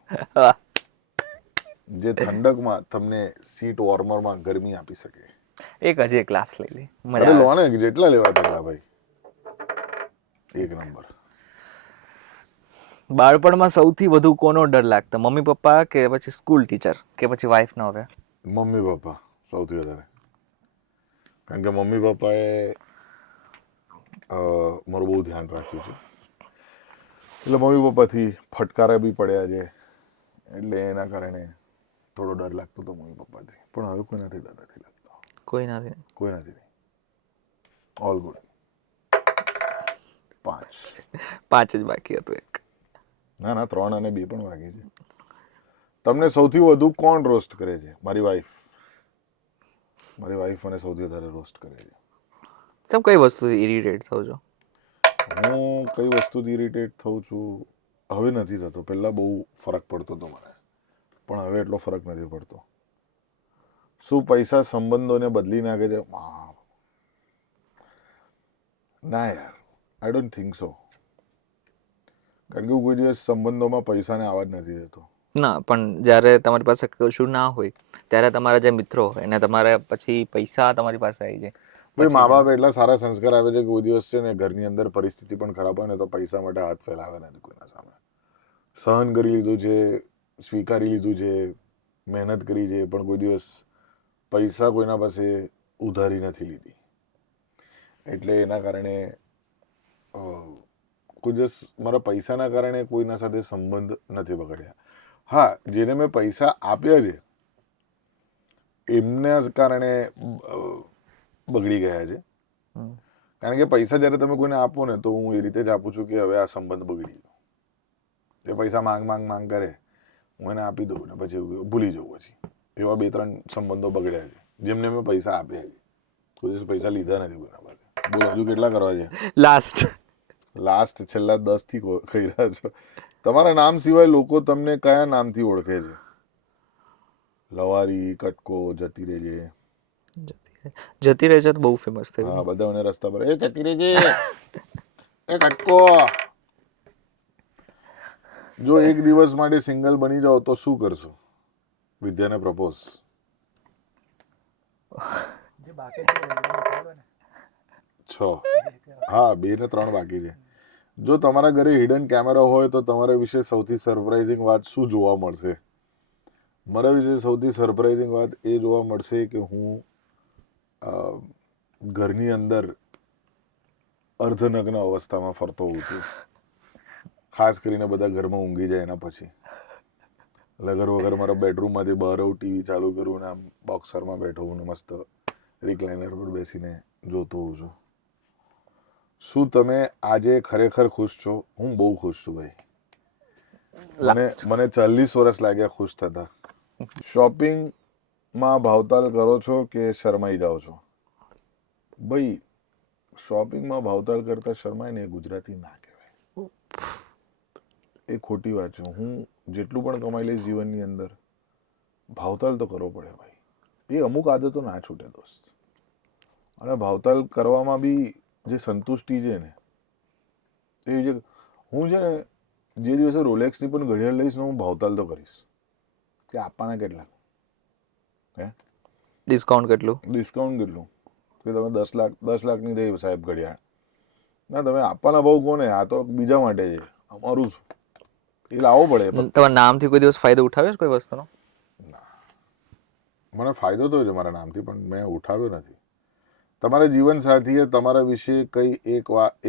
જે ઠંડકમાં તમને સીટ વોર્મરમાં ગરમી આપી શકે. એક હજી એક ક્લાસ લઈ લે. અરે લો ને, જેટલા લેવા તેટલા ભાઈ. એક નંબર. બાળપણમાં સૌથી વધુ કોનો ડર લાગતો? મમ્મી પપ્પા કે પછી સ્કૂલ ટીચર કે પછી વાઈફ નો? હવે મમ્મી પપ્પા સૌથી વધારે. કારણ કે મમ્મી પપ્પાએ મારું બહુ ધ્યાન રાખ્યું છે. એટલે મમ્મી પપ્પાથી ફટકારા બી પડ્યા છે, એટલે એના કારણે થોડો ડર લાગતો હતો મમ્મી પપ્પાથી. પણ હવે કોઈનાથી ડર નથી લાગતો. કોઈનાથી નહીં. All good. 5 જ બાકી હતું. એક ના 3 અને 2 પણ બાકી છે. તમને સૌથી વધુ કોણ રોસ્ટ કરે છે? મારી વાઈફ. મારી વાઈફ મને સૌથી વધારે રોસ્ટ કરે છે. તમે કઈ વસ્તુથી ઇરિટેટ થાવ છો? હું કઈ વસ્તુથી ઇરિટેટ થઉં છું હવે નથી થતો. પહેલાં બહુ ફરક પડતો હતો મને, પણ હવે એટલો ફરક નથી પડતો. શું પૈસા સંબંધોને બદલી નાખે છે? ના યાર, આઈ ડોન્ટ થિંક સો. કારણ કે હું કોઈ દિવસ સંબંધોમાં પૈસાને આવવા જ નથી દેતો. ના, પણ જ્યારે તમારી પાસે કશું ના હોય ત્યારે તમારા જે મિત્રો હોય એને તમારે પછી પૈસા તમારી પાસે આવી જાય. ભાઈ, મા બાપ એટલા સારા સંસ્કાર આવે છે કે કોઈ દિવસ છે ને ઘરની અંદર પરિસ્થિતિ પણ ખરાબ હોય ને તો પૈસા માટે હાથ ફેલાવે નથી કોઈના સામે. સહન કરી લીધું છે, સ્વીકારી લીધું છે, મહેનત કરી છે, પણ કોઈ દિવસ પૈસા કોઈના પાસે ઉધારી નથી લીધી. એટલે એના કારણે કોઈ દિવસ મારા પૈસાના કારણે કોઈના સાથે સંબંધ નથી બગડ્યા. હા, જેને મેં પૈસા આપ્યા છે એમના કારણે બગડી ગયા છે. કારણ કે પૈસા જ્યારે તમે કોઈને આપો ને તો હું એ રીતે જ આપું છું કે હવે આ સંબંધ બગડી ગયો. એ પૈસા માંગ કરે, હું એને આપી દઉં ને પછી ભૂલી જવું. પછી એવા 2-3 સંબંધો બગડ્યા છે જેમને મેં પૈસા આપ્યા છે. કોઈ દિવસ પૈસા લીધા નથી કોઈના પાસે. બોલો, હજુ કેટલા કરવા છે? લાસ્ટ છેલ્લા 10 થી કહી રહ્યા છો. તમારા નામ સિવાય લોકો તમને કયા નામથી ઓળખે છે? લવારી, કટકો, જતી રહેજે. જતી રહેજે તો બહુ ફેમસ થઈ. હા, બધા મને રસ્તા પર એ જતી રહેજે, એ કટકો. જો એક દિવસ માટે સિંગલ બની જાઓ તો શું કરશો? વિદ્યાને પ્રપોઝ. જે બાકી છે એ બોલો ને. 6. હા, 2 ને 3 બાકી છે. જો તમારા ઘરે હિડન કેમેરા હોય તો તમારા વિશે સૌથી સરપ્રાઇઝિંગ વાત શું જોવા મળશે? મારા વિશે સૌથી સરપ્રાઇઝિંગ વાત એ જોવા મળશે કે હું ઘરની અંદર અર્ધનગ્ન અવસ્થામાં ફરતો હોઉં છું, ખાસ કરીને બધા ઘરમાં ઊંઘી જાય એના પછી. લગર વગર મારા બેડરૂમમાંથી બહાર આવું, ટીવી ચાલુ કરું ને આમ બોક્સરમાં બેઠો હું ને મસ્ત રિક્લાઇનર પર બેસીને જોતો હોઉં છું. શું તમે આજે ખરેખર ખુશ છો? હું બહુ ખુશ છું ભાઈ. મને 40 વર્ષ લાગ્યા ખુશ થતા. શોપિંગમાં ભાવતાલ કરો છો કે શરમાઈ જાઓ છો? ભાઈ શોપિંગમાં ભાવતાલ કરતા શરમાય ને એ ગુજરાતી ના કહેવાય, એ ખોટી વાત છે. હું જેટલું પણ કમાઈ લઈશ જીવનની અંદર, ભાવતાલ તો કરવો પડે ભાઈ. એ અમુક આદતો ના છૂટે દોસ્ત. અને ભાવતાલ કરવામાં બી જે સંતુષ્ટિ છે ને, એ જે હું છે ને જે દિવસે રોલેક્સની પણ ઘડિયાળ લઈશ ને, હું ભાવતાલ તો કરીશ કે આપવાના કેટલા, હે ડિસ્કાઉન્ટ કેટલું, ડિસ્કાઉન્ટ કેટલું, કે તમે 10 લાખની થઈ સાહેબ ઘડિયાળ, ના તમે આપવાના ભાવ કોને, આ તો બીજા માટે છે, અમારું શું, એ લાવવો પડે. તમારા નામથી કોઈ દિવસ ફાયદો ઉઠાવ્યો છે કોઈ વસ્તુનો? મને ફાયદો તો છે મારા નામથી, પણ મેં ઉઠાવ્યો નથી. તમારા જીવન સાથીએ તમારા વિશે કઈ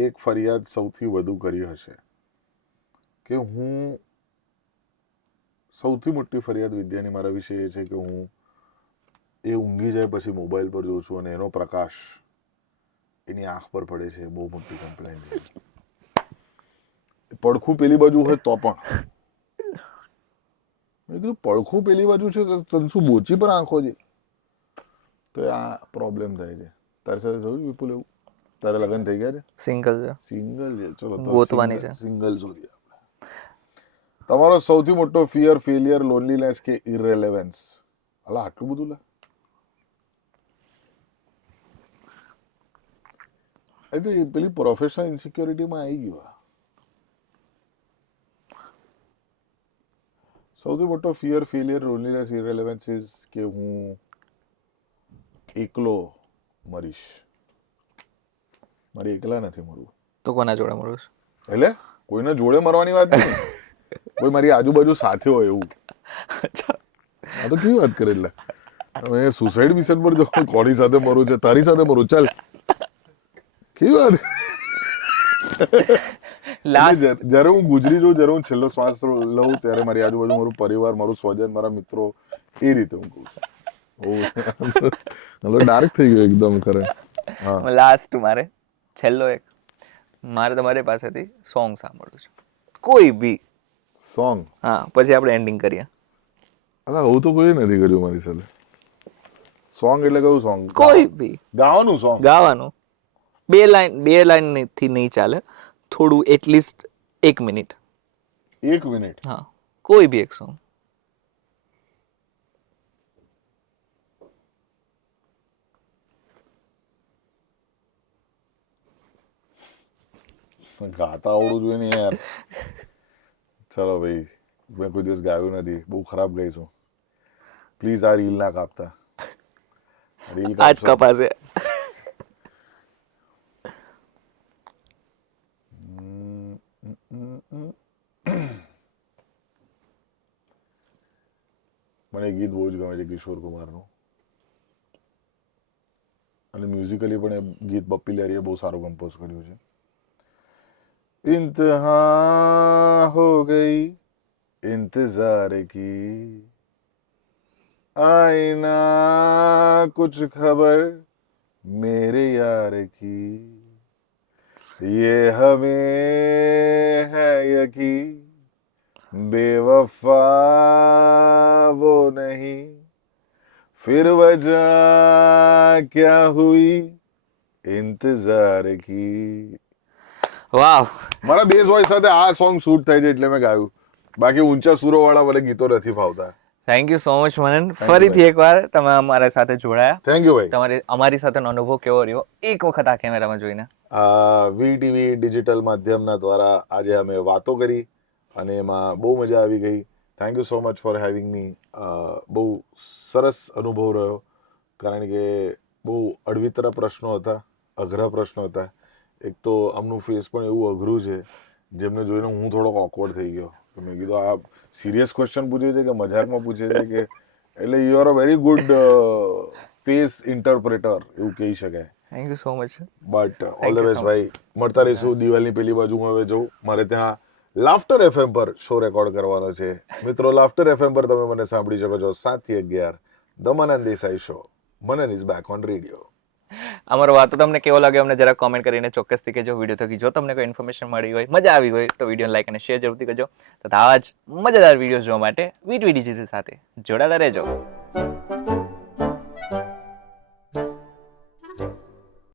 એક ફરિયાદ સૌથી વધુ કરી હશે? કે હું સૌથી મોટી ફરિયાદ વિદ્યાની મારા વિશે એ છે કે હું એ ઊંઘી જાય પછી મોબાઈલ પર જોઉં છું અને એનો પ્રકાશ એની આંખ પર પડે છે. બહુ મોટી કમ્પ્લેન છે. પડખું પેલી બાજુ હોય તો પણ મેં કીધું પડખું પેલી બાજુ છે તો તને શું બોચી પર આંખો છે? તો આ પ્રોબ્લેમ થાય છે. તારી સાથે થયું વિપુલ એવું? તારે લગ્ન થઈ ગયા છે? સિંગલ છે. સિંગલ છે. ચલો ગોતવાની છે. સિંગલ શોધીએ આપણે. તમારો સૌથી મોટો ફિયર, ફેલિયર, લોનલીનેસ કે ઇરરેલેવન્સ? અલા આટલું બધું લા, એ તો પેલી પ્રોફેશનલ ઇન્સિક્યોરિટીમાં આવી ગયું. સૌથી મોટો ફિયર, ફેલિયર, લોનલીનેસ, ઇરરેલેવન્સ ઇઝ કે હું એકલો મરીશ. મારે એકલા નથી મરવું. તો કોના જોડે મળું છું? એટલે કોઈના જોડે મરવાની વાત નહીં, કોઈ મારી આજુબાજુ સાથે હોય એવું. આ તો કેવી વાત કરે? એટલે હવે સુસાઇડ મિશન પર જો કોની સાથે મરું છે? તારી સાથે મરું? ચાલ, કેવી વાત. જયારે હું ગુજરી જાઉં, જયારે હું છેલ્લો શ્વાસ લઉં, ત્યારે મારી આજુબાજુ મારું પરિવાર, મારું સ્વજન, મારા મિત્રો, એ રીતે હું કહું છું. ડાર્ક થઈ ગયો એકદમ. કરે લાસ્ટ મારે છેલ્લો એક, મારે તમારી પાસેથી સોંગ સાંભળવું છે, કોઈ બી સોંગ. હા, પછી આપણે એન્ડિંગ કરીએ. અલા હું તો કોઈ નથી કર્યું મારી સાથે. સોંગ એટલે કયું સોંગ? કોઈ બી ગાવાનું સોંગ. ગાવાનું. બે લાઈન થી નહીં ચાલે, થોડું એટલીસ્ટ 1 મિનિટ. 1 મિનિટ? હા, કોઈ બી એક સોંગ. ગાતા આવડવું જોઈએ ને યાર. ચલો ભાઈ, મેં કોઈ દિવસ ગાયું નથી, બહુ ખરાબ ગાઈશું. પ્લીઝ આ રીલ ના કાપતા. રીલ આજ કપાશે. મને ગીત બહુ જ ગમે છે કિશોર કુમારનું, અને મ્યુઝિકલી પણ એ ગીત બપ્પી લહેરીએ બહુ સારું કમ્પોઝ કર્યું છે. इंतहा हो गई इंतजार की, आईना कुछ खबर मेरे यार की, ये हमें है यकीन बेवफा वो नहीं, फिर वजह क्या हुई इंतजार की. વાવ. મારા બેઝ વોઇસ સાથે આ સોંગ શૂટ થાય છે એટલે મેં ગાયું. બાકી ઊંચા સુરો વાળા મને ગીતો નથી ભાવતા. થેન્ક યુ સો મચ મનન. ફરીથી એકવાર તમે અમારા સાથે જોડાયા. થેન્ક યુ ભાઈ. તમારી અમારી સાથેનો અનુભવ કેવો રહ્યો એક વખત આ કેમેરામાં જોઈને? વીટીવી ડિજિટલ માધ્યમના દ્વારા આજે અમે વાતો કરી અને એમાં બહુ મજા આવી ગઈ. Thank you so much for having મી. બહુ સરસ અનુભવ રહ્યો, કારણ કે બહુ અડવિતરા પ્રશ્નો હતા, અઘરા પ્રશ્નો હતા. એક તો આમનું ફેસ પણ એવું અઘરું છે જેમને જોઈને હું થોડોક ઓકવર્ડ થઈ ગયો. મેં કીધું આ સિરિયસ ક્વેશ્ચન પૂછે છે કે મજાકમાં પૂછે છે, કે એટલે you are a very good face interpreter એવું કહી શકાય. Thank you so much. But all Thank the you best so ભાઈ. મળતા રહીશું દિવાળીની પેલી બાજુ. હું હવે જઉં મારે ત્યાં લાફ્ટર FM પર શો રેકોર્ડ કરવાનો છે. મિત્રો લાફ્ટર FM પર તમે મને સાંભળી શકો છો 7 થી 11 the Manan Desai show. Manan is back on radio. અમારો વાતો તમને કેવો લાગ્યો અમને જરા કોમેન્ટ કરીને ચોક્કસથી કહેજો. વિડીયો થકી જો તમને કોઈ ઇન્ફોર્મેશન મળી હોય, મજા આવી હોય તો વિડીયો લાઈક અને શેર જરૂરથી કરજો. તથા આવા જ મજાદાર વિડીયો જોવા માટે વીટવી ડિજિટલ સાથે જોડાયેલા રહેજો.